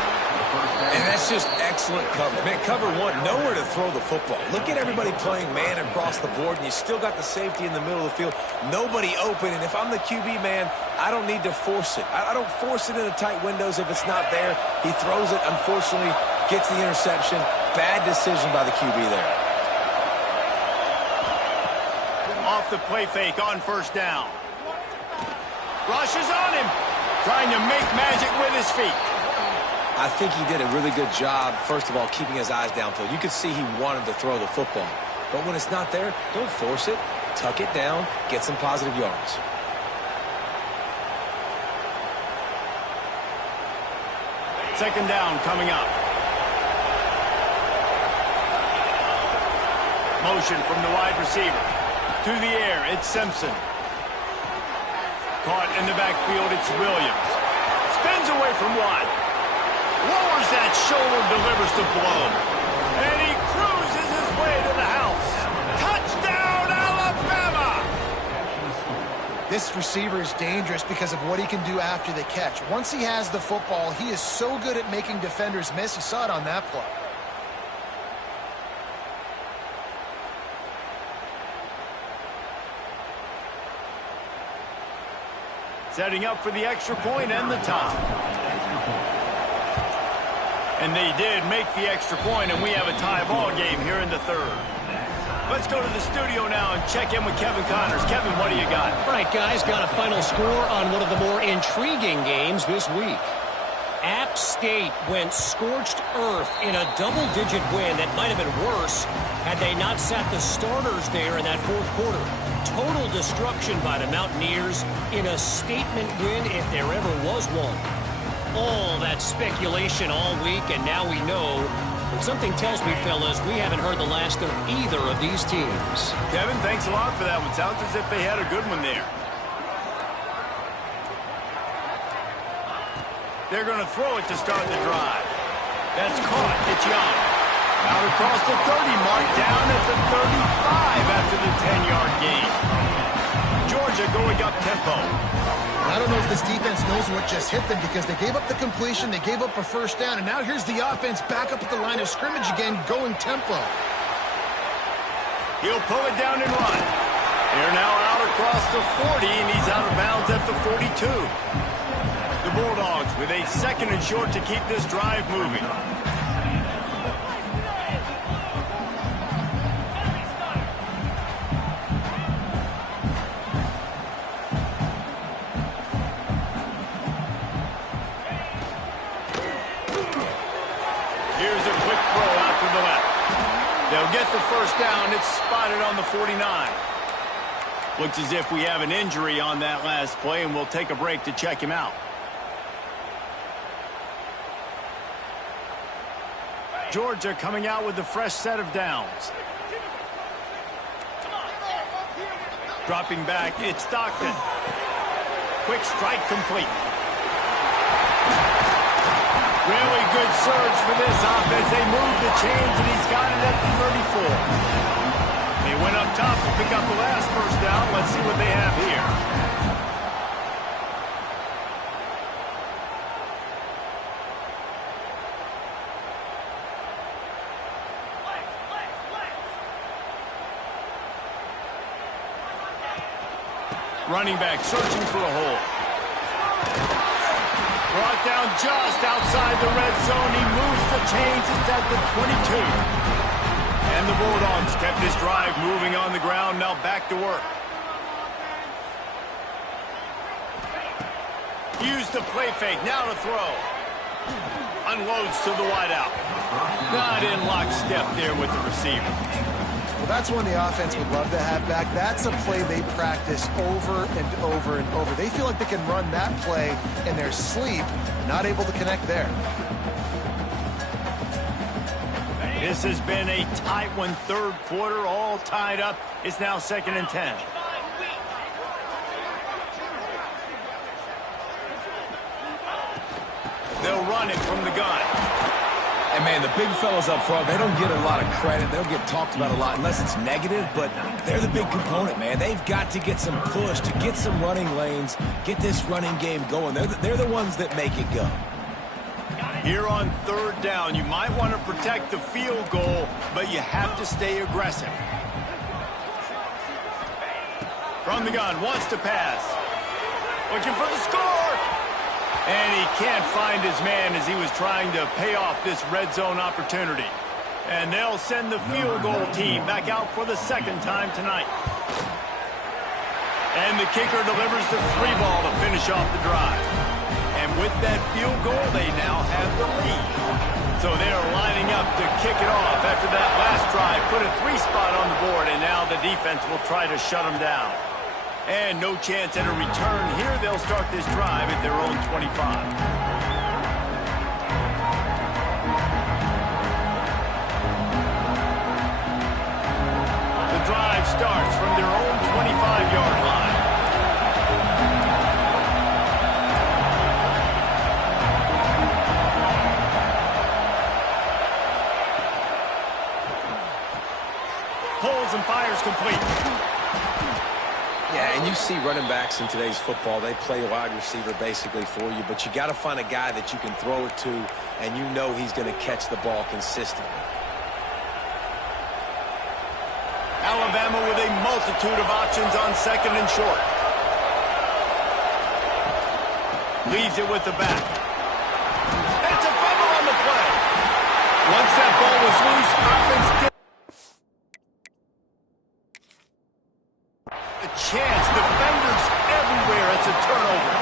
And that's just excellent coverage. Man, cover one, nowhere to throw the football. Look at everybody playing man across the board, and you still got the safety in the middle of the field. Nobody open, and if I'm the QB, man, I don't need to force it. I don't force it into tight windows if it's not there. He throws it, unfortunately, gets the interception. Bad decision by the QB there. Off the play fake on first down. Rushes on him, trying to make magic with his feet. I think he did a really good job, first of all, keeping his eyes downfield. You could see he wanted to throw the football. But when it's not there, don't force it. Tuck it down, get some positive yards. Second down coming up. Motion from the wide receiver. To the air, it's Simpson. Caught in the backfield, it's Williams. Spins away from one. Lowers that shoulder, delivers the blow. And he cruises his way to the house. Touchdown, Alabama! This receiver is dangerous because of what he can do after the catch. Once he has the football, he is so good at making defenders miss. You saw it on that play. Setting up for the extra point and the tie. And they did make the extra point, and we have a tie ball game here in the third. Let's go to the studio now and check in with Kevin Connors. Kevin, what do you got? All right, guys, got a final score on one of the more intriguing games this week. App State went scorched earth in a double-digit win that might have been worse had they not sat the starters there in that fourth quarter. Total destruction by the Mountaineers in a statement win if there ever was one. All that speculation all week, and now we know. And something tells me, fellas, we haven't heard the last of either of these teams. Kevin, thanks a lot for that one. Sounds as if they had a good one there. They're going to throw it to start the drive. That's caught. It's Young. Out across the 30 mark, down at the 35 after the 10-yard gain. Georgia going up tempo. I don't know if this defense knows what just hit them because they gave up the completion, they gave up a first down, and now here's the offense back up at the line of scrimmage again, going tempo. He'll pull it down and run. They're now out across the 40, and he's out of bounds at the 42. The Bulldogs with a second and short to keep this drive moving. and it's spotted on the 49. Looks as if we have an injury on that last play, and we'll take a break to check him out. Georgia coming out with a fresh set of downs. Dropping back, it's Stockton. Quick strike complete. Really good surge for this offense. They moved the chains, and he's got it at the 34. They went up top to pick up the last first down. Let's see what they have here. Running back searching for a hole. Brought down just outside the red zone. He moves the chains. It's at the 22. And the Bulldogs kept this drive moving on the ground. Now back to work. Use the play fake. Now to throw. Unloads to the wideout. Not in lockstep there with the receiver. Well, that's one the offense would love to have back. That's a play they practice over and over and over. They feel like they can run that play in their sleep, not able to connect there. This has been a tight one, third quarter, all tied up. It's now 2nd and 10. They'll run it from the gun. And, man, the big fellas up front, they don't get a lot of credit. They don't get talked about a lot unless it's negative, but they're the big component, man. They've got to get some push, to get some running lanes, get this running game going. They're the ones that make it go. Here on 3rd down, you might want to protect the field goal, but you have to stay aggressive. From the gun, wants to pass. Looking for the score. And he can't find his man as he was trying to pay off this red zone opportunity. And they'll send the field goal team back out for the 2nd time tonight. And the kicker delivers the 3 ball to finish off the drive. And with that field goal, they now have the lead. So they're lining up to kick it off after that last drive. Put a 3 spot on the board, and now the defense will try to shut them down. And no chance at a return here. They'll start this drive at their own 25. The drive starts from their own 25-yard line. Pulls and fires complete. Yeah, and you see running backs in today's football, they play wide receiver basically for you, but you got to find a guy that you can throw it to, and you know he's going to catch the ball consistently. Alabama with a multitude of options on 2nd and short. Leaves it with the back. It's a fumble on the play. Once that ball was loose, offense did. Chance, defenders everywhere. It's a turnover.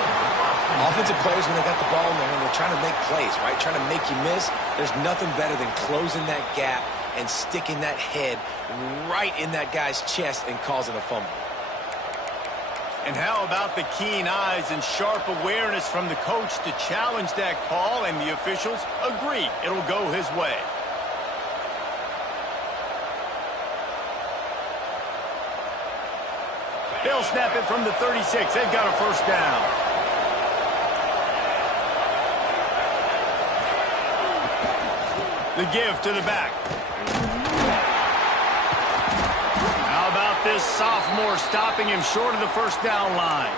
Offensive players, when they got the ball in their hand, they're trying to make plays, right? Trying to make you miss. There's nothing better than closing that gap and sticking that head right in that guy's chest and causing a fumble. And how about the keen eyes and sharp awareness from the coach to challenge that call, and the officials agree it'll go his way. They'll snap it from the 36. They've got a first down. The give to the back. How about this sophomore stopping him short of the first down line?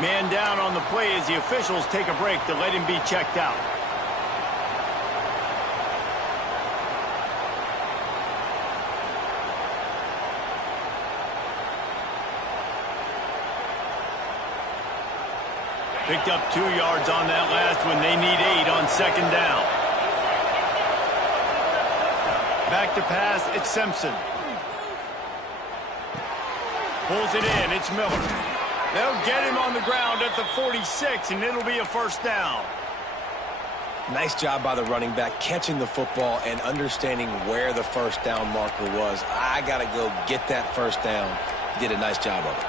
Man down on the play as the officials take a break to let him be checked out. Picked up 2 yards on that last one. They need 8 on 2nd down. Back to pass, it's Simpson. Pulls it in, it's Miller. They'll get him on the ground at the 46, and it'll be a first down. Nice job by the running back, catching the football and understanding where the first down marker was. I got to go get that first down. He did a nice job of it.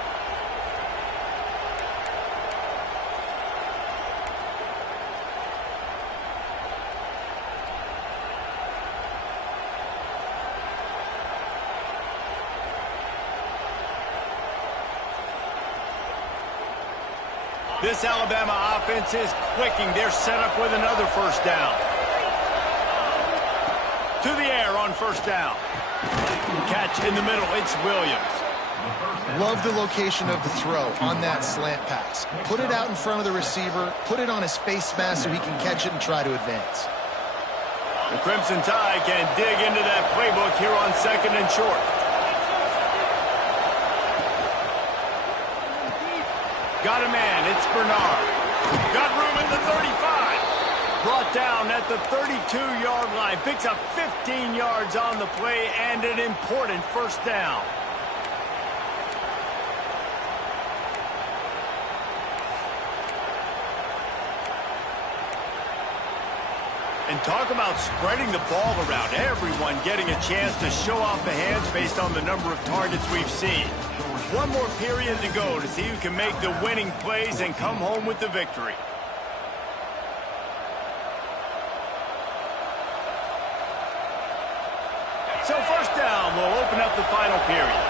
This Alabama offense is clicking. They're set up with another first down. To the air on first down. Catch in the middle. It's Williams. Love the location of the throw on that slant pass. Put it out in front of the receiver. Put it on his face mask so he can catch it and try to advance. The Crimson Tide can dig into that playbook here on second and short. Got a man, it's Bernard. Got room at the 35. Brought down at the 32-yard line. Picks up 15 yards on the play and an important first down. And talk about spreading the ball around. Everyone getting a chance to show off the hands based on the number of targets we've seen. One more period to go to see who can make the winning plays and come home with the victory. So first down will open up the final period.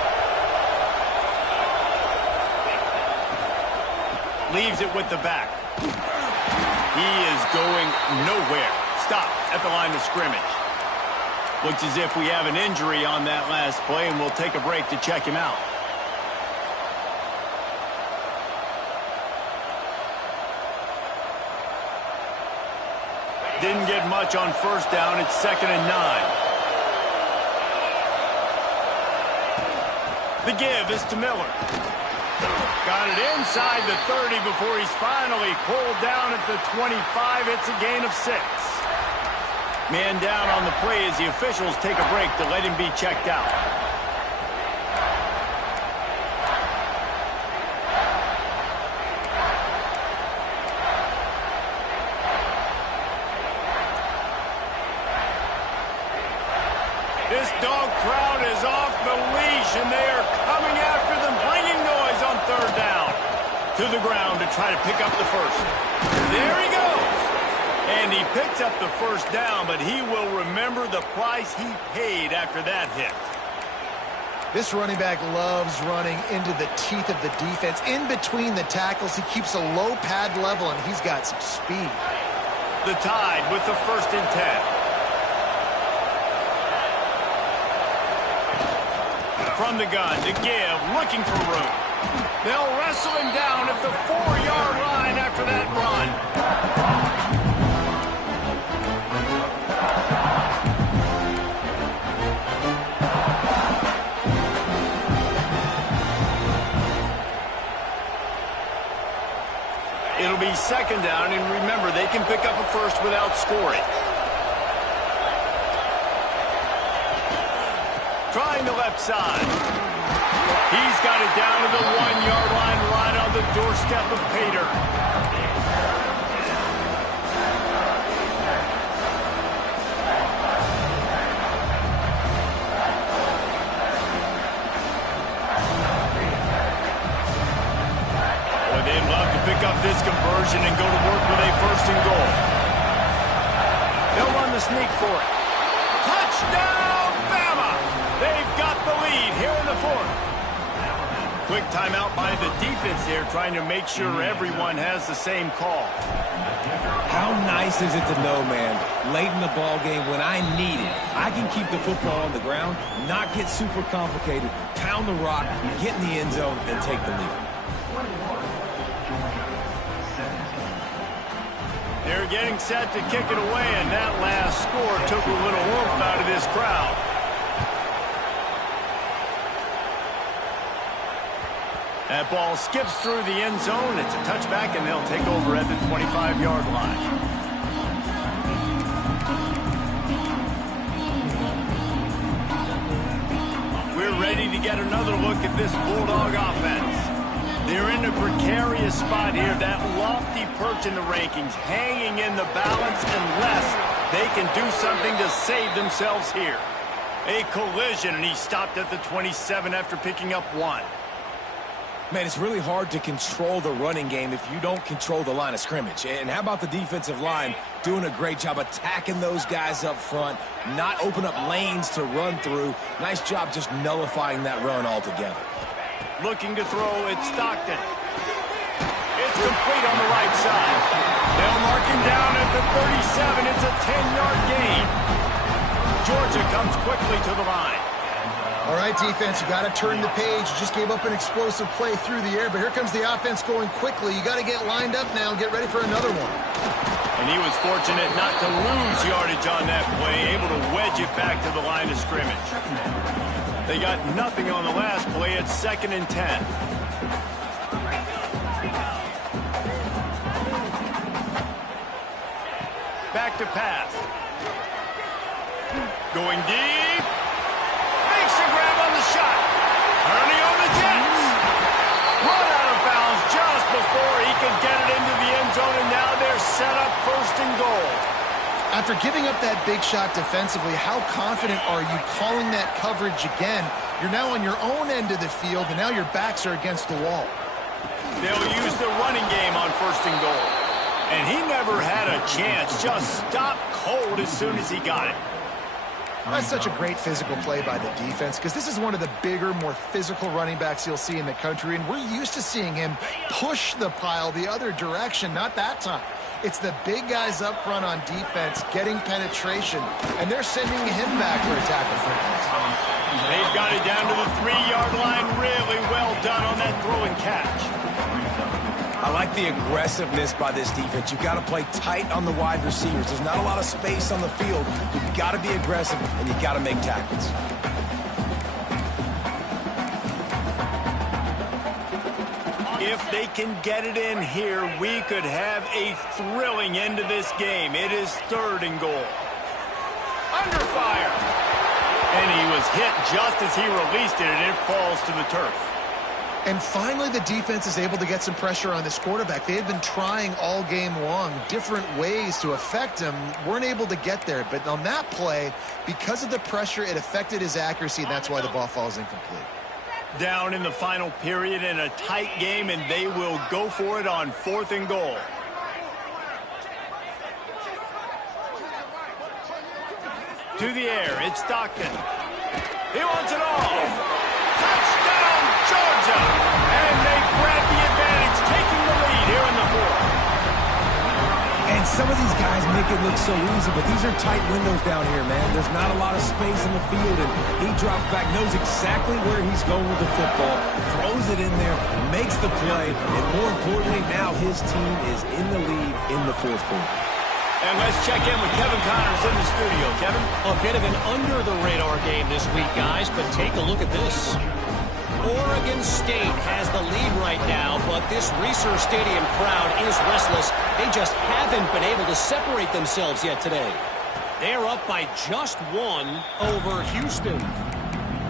Leaves it with the back. He is going nowhere. Stop at the line of scrimmage. Looks as if we have an injury on that last play, and we'll take a break to check him out. Didn't get much on first down. It's 2nd and 9. The give is to Miller. Got it inside the 30 before he's finally pulled down at the 25. It's a gain of 6. Man down on the play as the officials take a break to let him be checked out. This dog crowd is off the leash, and they are coming after them, bringing noise on third down. To the ground to try to pick up the first. There he goes. And he picks up the first down, but he will remember the price he paid after that hit. This running back loves running into the teeth of the defense. In between the tackles, he keeps a low pad level, and he's got some speed. The Tide with the 1st and 10. From the gun to give, looking for room. They'll wrestle him down at the 4-yard line after that run. It'll be 2nd down, and remember, they can pick up a first without scoring. Trying the left side. He's got it down to the 1-yard line, right on the doorstep of Pater. Boy, they'd love to pick up this conversion and go to work with a 1st and goal. They'll run the sneak for it. Touchdown, Bama! They've got the lead here in the 4th. Quick timeout by the defense there, trying to make sure everyone has the same call. How nice is it to know, man, late in the ball game when I need it, I can keep the football on the ground, not get super complicated, pound the rock, get in the end zone, and take the lead. They're getting set to kick it away, and that last score took a little oomph out of this crowd. That ball skips through the end zone. It's a touchback, and they'll take over at the 25-yard line. We're ready to get another look at this Bulldog offense. They're in a precarious spot here. That lofty perch in the rankings, hanging in the balance unless they can do something to save themselves here. A collision, and he stopped at the 27 after picking up 1. Man, it's really hard to control the running game if you don't control the line of scrimmage. And how about the defensive line doing a great job attacking those guys up front, not open up lanes to run through. Nice job just nullifying that run altogether. Looking to throw, it's Stockton. It's complete on the right side. They'll mark him down at the 37. It's a 10-yard gain. Georgia comes quickly to the line. All right, defense, you got to turn the page. You just gave up an explosive play through the air, but here comes the offense going quickly. You got to get lined up now and get ready for another one. And he was fortunate not to lose yardage on that play, able to wedge it back to the line of scrimmage. They got nothing on the last play. It's 2nd and 10. Back to pass. Going deep. Makes a grab on the shot. Turning on the Jets. Run out of bounds just before he could get it into the end zone, and now they're set up 1st and goal. After giving up that big shot defensively, how confident are you calling that coverage again? You're now on your own end of the field, and now your backs are against the wall. They'll use the running game on 1st and goal. And he never had a chance. Just stopped cold as soon as he got it. That's such a great physical play by the defense because this is one of the bigger, more physical running backs you'll see in the country, and we're used to seeing him push the pile the other direction. Not that time. It's the big guys up front on defense getting penetration, and they're sending him back for a tackle for him. They've got it down to the 3-yard line. Really well done on that throw and catch. I like the aggressiveness by this defense. You've got to play tight on the wide receivers. There's not a lot of space on the field. You've got to be aggressive, and you've got to make tackles. If they can get it in here, we could have a thrilling end to this game. It is 3rd and goal. Under fire. And he was hit just as he released it, and it falls to the turf. And finally, the defense is able to get some pressure on this quarterback. They had been trying all game long different ways to affect him. Weren't able to get there. But on that play, because of the pressure, it affected his accuracy, and that's why the ball falls incomplete. Down in the final period in a tight game, and they will go for it on 4th and goal. To the air, it's Stockton. He wants it all. Touchdown, Georgia! And they grab the advantage, taking the lead here in the 4th. And some of these guys make it look so easy, but these are tight windows down here, man. There's not a lot of space in the field, and he drops back, knows exactly where he's going with the football, throws it in there, makes the play, and more importantly, now his team is in the lead in the 4th quarter. And let's check in with Kevin Connors in the studio. Kevin? A bit of an under-the-radar game this week, guys, but take a look at this. Oregon State has the lead right now, but this Reser Stadium crowd is restless. They just haven't been able to separate themselves yet today. They're up by just 1 over Houston.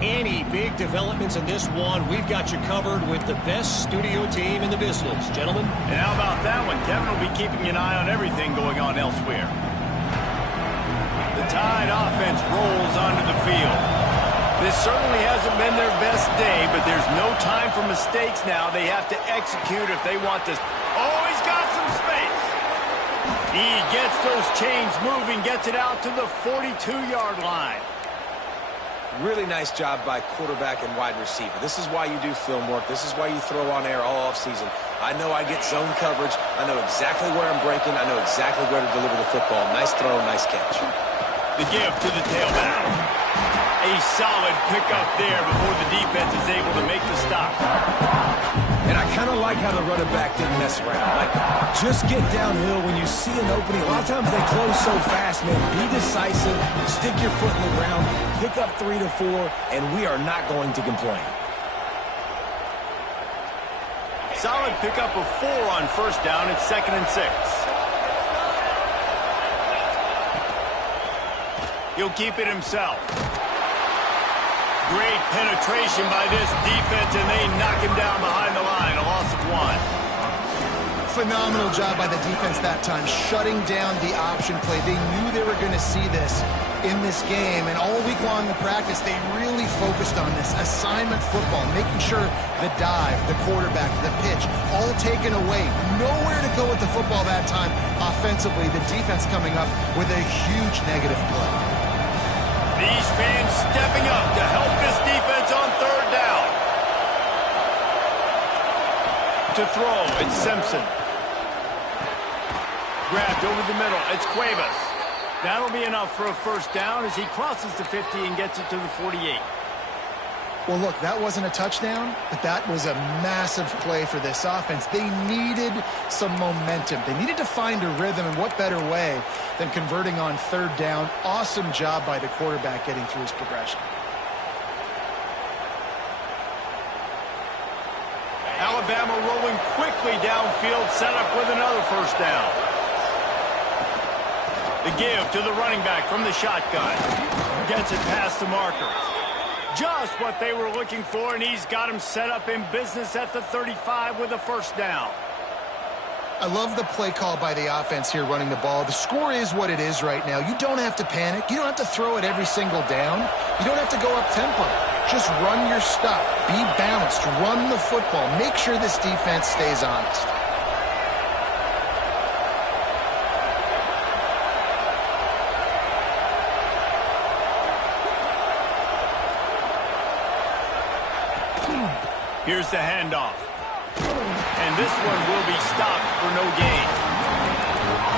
Any big developments in this one, we've got you covered with the best studio team in the business. Gentlemen? And how about that one? Kevin will be keeping an eye on everything going on elsewhere. The Tide offense rolls onto the field. This certainly hasn't been their best day, but there's no time for mistakes now. They have to execute if they want this. Oh, he's got some space. He gets those chains moving, gets it out to the 42-yard line. Really nice job by quarterback and wide receiver. This is why you do film work. This is why you throw on air all offseason. I know I get zone coverage. I know exactly where I'm breaking. I know exactly where to deliver the football. Nice throw, nice catch. The give to the tailback. A solid pickup there before the defense is able to make the stop. And I kind of like how the running back didn't mess around. Like, just get downhill when you see an opening. A lot of times they close so fast, man. Be decisive, stick your foot in the ground, pick up 3 to 4, and we are not going to complain. Solid pickup of 4 on 1st down. It's 2nd and 6. He'll keep it himself. Great penetration by this defense, and they knock him down behind the line. A loss of 1. Phenomenal job by the defense that time, shutting down the option play. They knew they were going to see this in this game, and all week long in practice, they really focused on this assignment football, making sure the dive, the quarterback, the pitch, all taken away. Nowhere to go with the football that time offensively. The defense coming up with a huge negative play. These fans stepping up to help this defense on third down. To throw, it's Simpson. Grabbed over the middle, it's Cuevas. That'll be enough for a first down as he crosses the 50 and gets it to the 48. Well, look, that wasn't a touchdown, but that was a massive play for this offense. They needed some momentum. They needed to find a rhythm, and what better way than converting on third down. Awesome job by the quarterback getting through his progression. Alabama rolling quickly downfield, set up with another first down. The give to the running back from the shotgun. Gets it past the marker. Just what they were looking for, and he's got him set up in business at the 35 with a first down. I love the play call by the offense here running the ball. The score is what it is right now. You don't have to panic. You don't have to throw it every single down. You don't have to go up tempo. Just run your stuff. Be balanced. Run the football. Make sure this defense stays honest. Here's the handoff. And this one will be stopped for no gain.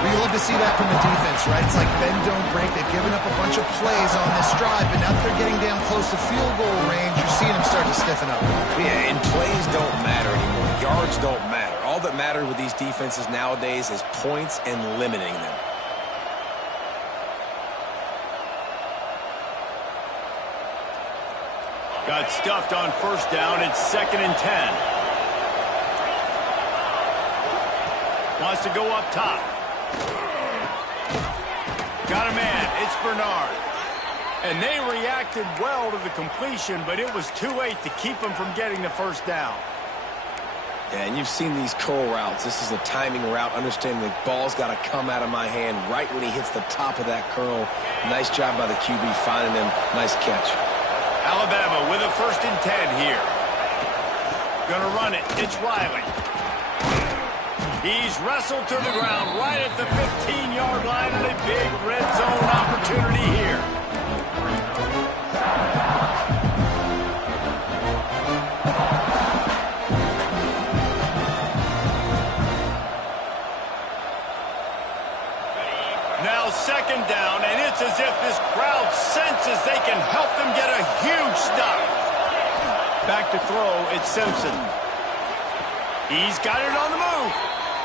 We love to see that from the defense, right? It's like bend, don't break. They've given up a bunch of plays on this drive, but now that they're getting down close to field goal range, you're seeing them start to stiffen up. Yeah, and plays don't matter anymore. Yards don't matter. All that matters with these defenses nowadays is points and limiting them. Got stuffed on first down. It's 2nd and 10. Wants to go up top. Got a man. It's Bernard. And they reacted well to the completion, but it was too late to keep them from getting the first down. Yeah, and you've seen these curl routes. This is a timing route. Understanding the ball's got to come out of my hand right when he hits the top of that curl. Nice job by the QB finding him. Nice catch. Alabama with a 1st and 10 here. Gonna run it. It's Riley. He's wrestled to the ground right at the 15-yard line, and a big red zone opportunity here. Now 2nd down, and it's as if this crowd senses they can help them get a huge stop. Back to throw, it's Simpson. He's got it on the move.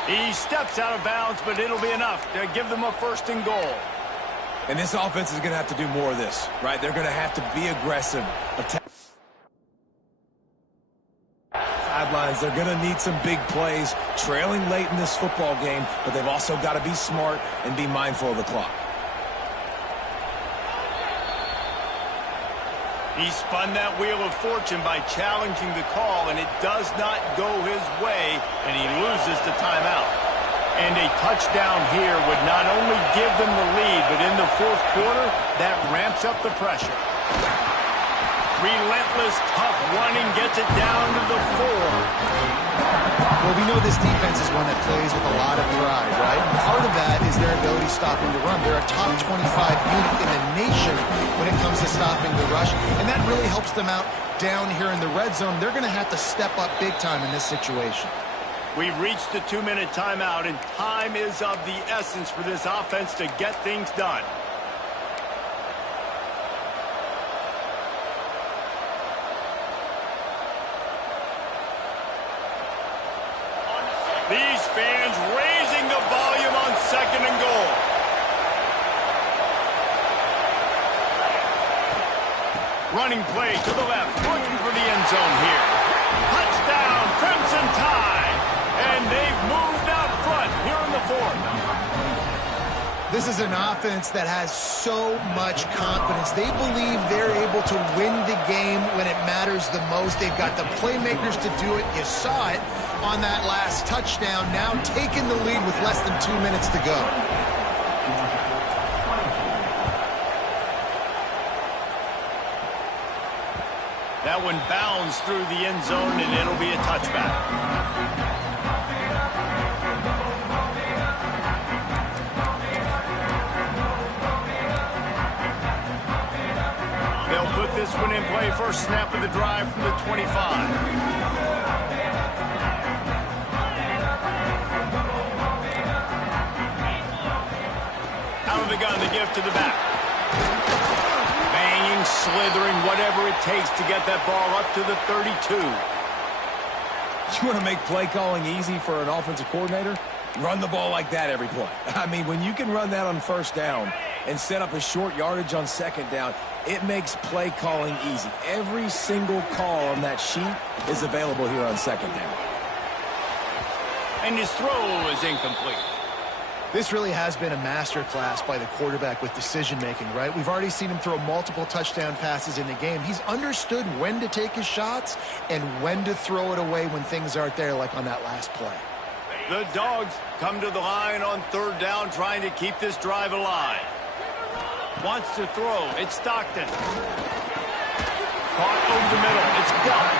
He steps out of bounds, but it'll be enough to give them a 1st and goal. And this offense is going to have to do more of this, right? They're going to have to be aggressive. Sidelines, they're going to need some big plays, trailing late in this football game, but they've also got to be smart and be mindful of the clock. He spun that wheel of fortune by challenging the call, and it does not go his way, and he loses the timeout. And a touchdown here would not only give them the lead, but in the 4th quarter, that ramps up the pressure. Relentless, tough running gets it down to the 4. Well, we know this defense is one that plays with a lot of pride, right? Part of that is their ability stopping the run. They're a top 25 unit in the nation when it comes to stopping the rush, and that really helps them out down here in the red zone. They're going to have to step up big time in this situation. We've reached the 2-minute timeout, and time is of the essence for this offense to get things done. These fans raising the volume on 2nd and goal. Running play to the left, looking for the end zone here. Touchdown, Crimson Tide. And they've moved out front here in the 4th. This is an offense that has so much confidence. They believe they're able to win the game when it matters the most. They've got the playmakers to do it. You saw it on that last touchdown, now taking the lead with less than 2 minutes to go. That one bounds through the end zone, and it'll be a touchback. Put this one in play, first snap of the drive from the 25. Out of the gun, the give to the back. Banging, slithering, whatever it takes to get that ball up to the 32. You want to make play calling easy for an offensive coordinator? Run the ball like that every play. I mean, when you can run that on first down and set up a short yardage on second down, it makes play calling easy. Every single call on that sheet is available here on second down. And his throw is incomplete. This really has been a masterclass by the quarterback with decision-making, right? We've already seen him throw multiple touchdown passes in the game. He's understood when to take his shots and when to throw it away when things aren't there, like on that last play. The Dogs come to the line on third down, trying to keep this drive alive. Wants to throw. It's Stockton. Caught over the middle. It's gone.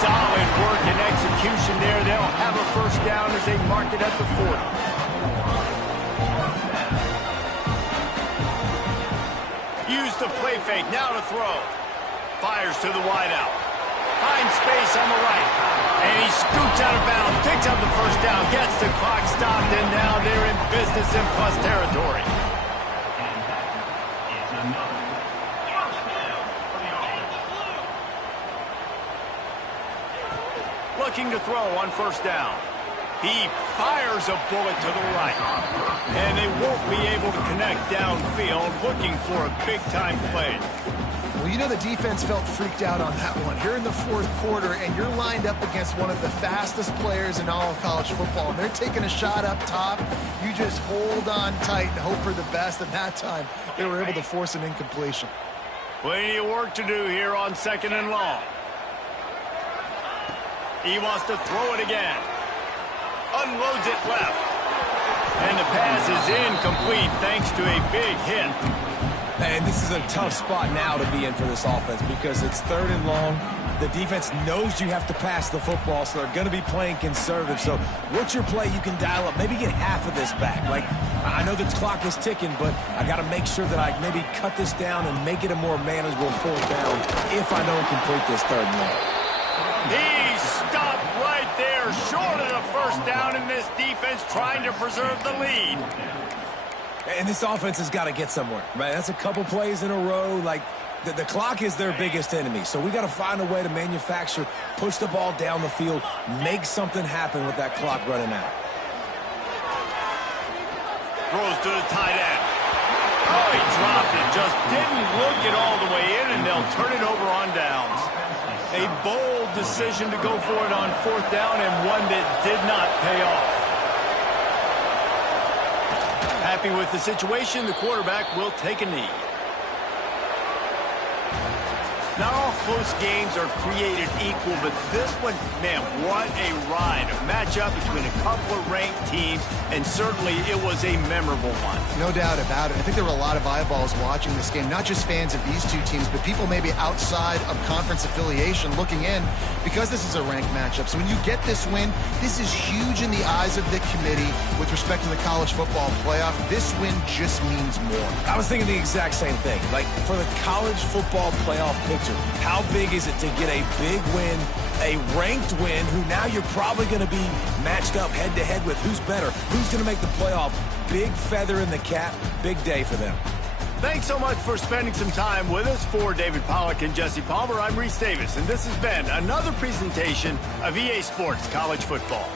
Solid work and execution there. They'll have a first down as they mark it at the 40. Use the play fake. Now to throw. Fires to the wideout. Finds space on the right. And he scoops out of bounds. Picks up the first down. Gets the clock stopped. And now they're in business in plus territory. Looking to throw on first down. He fires a bullet to the right. And they won't be able to connect downfield, looking for a big-time play. Well, you know the defense felt freaked out on that one. You're in the fourth quarter, and you're lined up against one of the fastest players in all of college football, and they're taking a shot up top. You just hold on tight and hope for the best, and that time they were able to force an incompletion. Plenty of work to do here on second and long. He wants to throw it again. Unloads it left. And the pass is incomplete thanks to a big hit. And this is a tough spot now to be in for this offense because it's third and long. The defense knows you have to pass the football, so they're going to be playing conservative. So what's your play you can dial up? Maybe get half of this back. Like, I know the clock is ticking, but I got to make sure that I maybe cut this down and make it a more manageable fourth down if I don't complete this third and long. He stopped right there, short of the first down, and this defense trying to preserve the lead. And this offense has got to get somewhere, right? That's a couple plays in a row. Like, the clock is their biggest enemy. So we got to find a way to manufacture, push the ball down the field, make something happen with that clock running out. Throws to the tight end. Oh, he dropped it. Just didn't look it all the way in, and they'll turn it over on downs. A bold decision to go for it on fourth down, and one that did not pay off. Happy with the situation, the quarterback will take a knee. Not all close games are created equal, but this one, man, what a ride. A matchup between a couple of ranked teams, and certainly it was a memorable one. No doubt about it. I think there were a lot of eyeballs watching this game, not just fans of these two teams, but people maybe outside of conference affiliation looking in because this is a ranked matchup. So when you get this win, this is huge in the eyes of the committee with respect to the college football playoff. This win just means more. I was thinking the exact same thing. Like, for the college football playoff picture, how big is it to get a big win, a ranked win, who now you're probably going to be matched up head-to-head with who's better, who's going to make the playoff. Big feather in the cap, big day for them. Thanks so much for spending some time with us. For David Pollack and Jesse Palmer, I'm Reese Davis, and this has been another presentation of EA Sports College Football.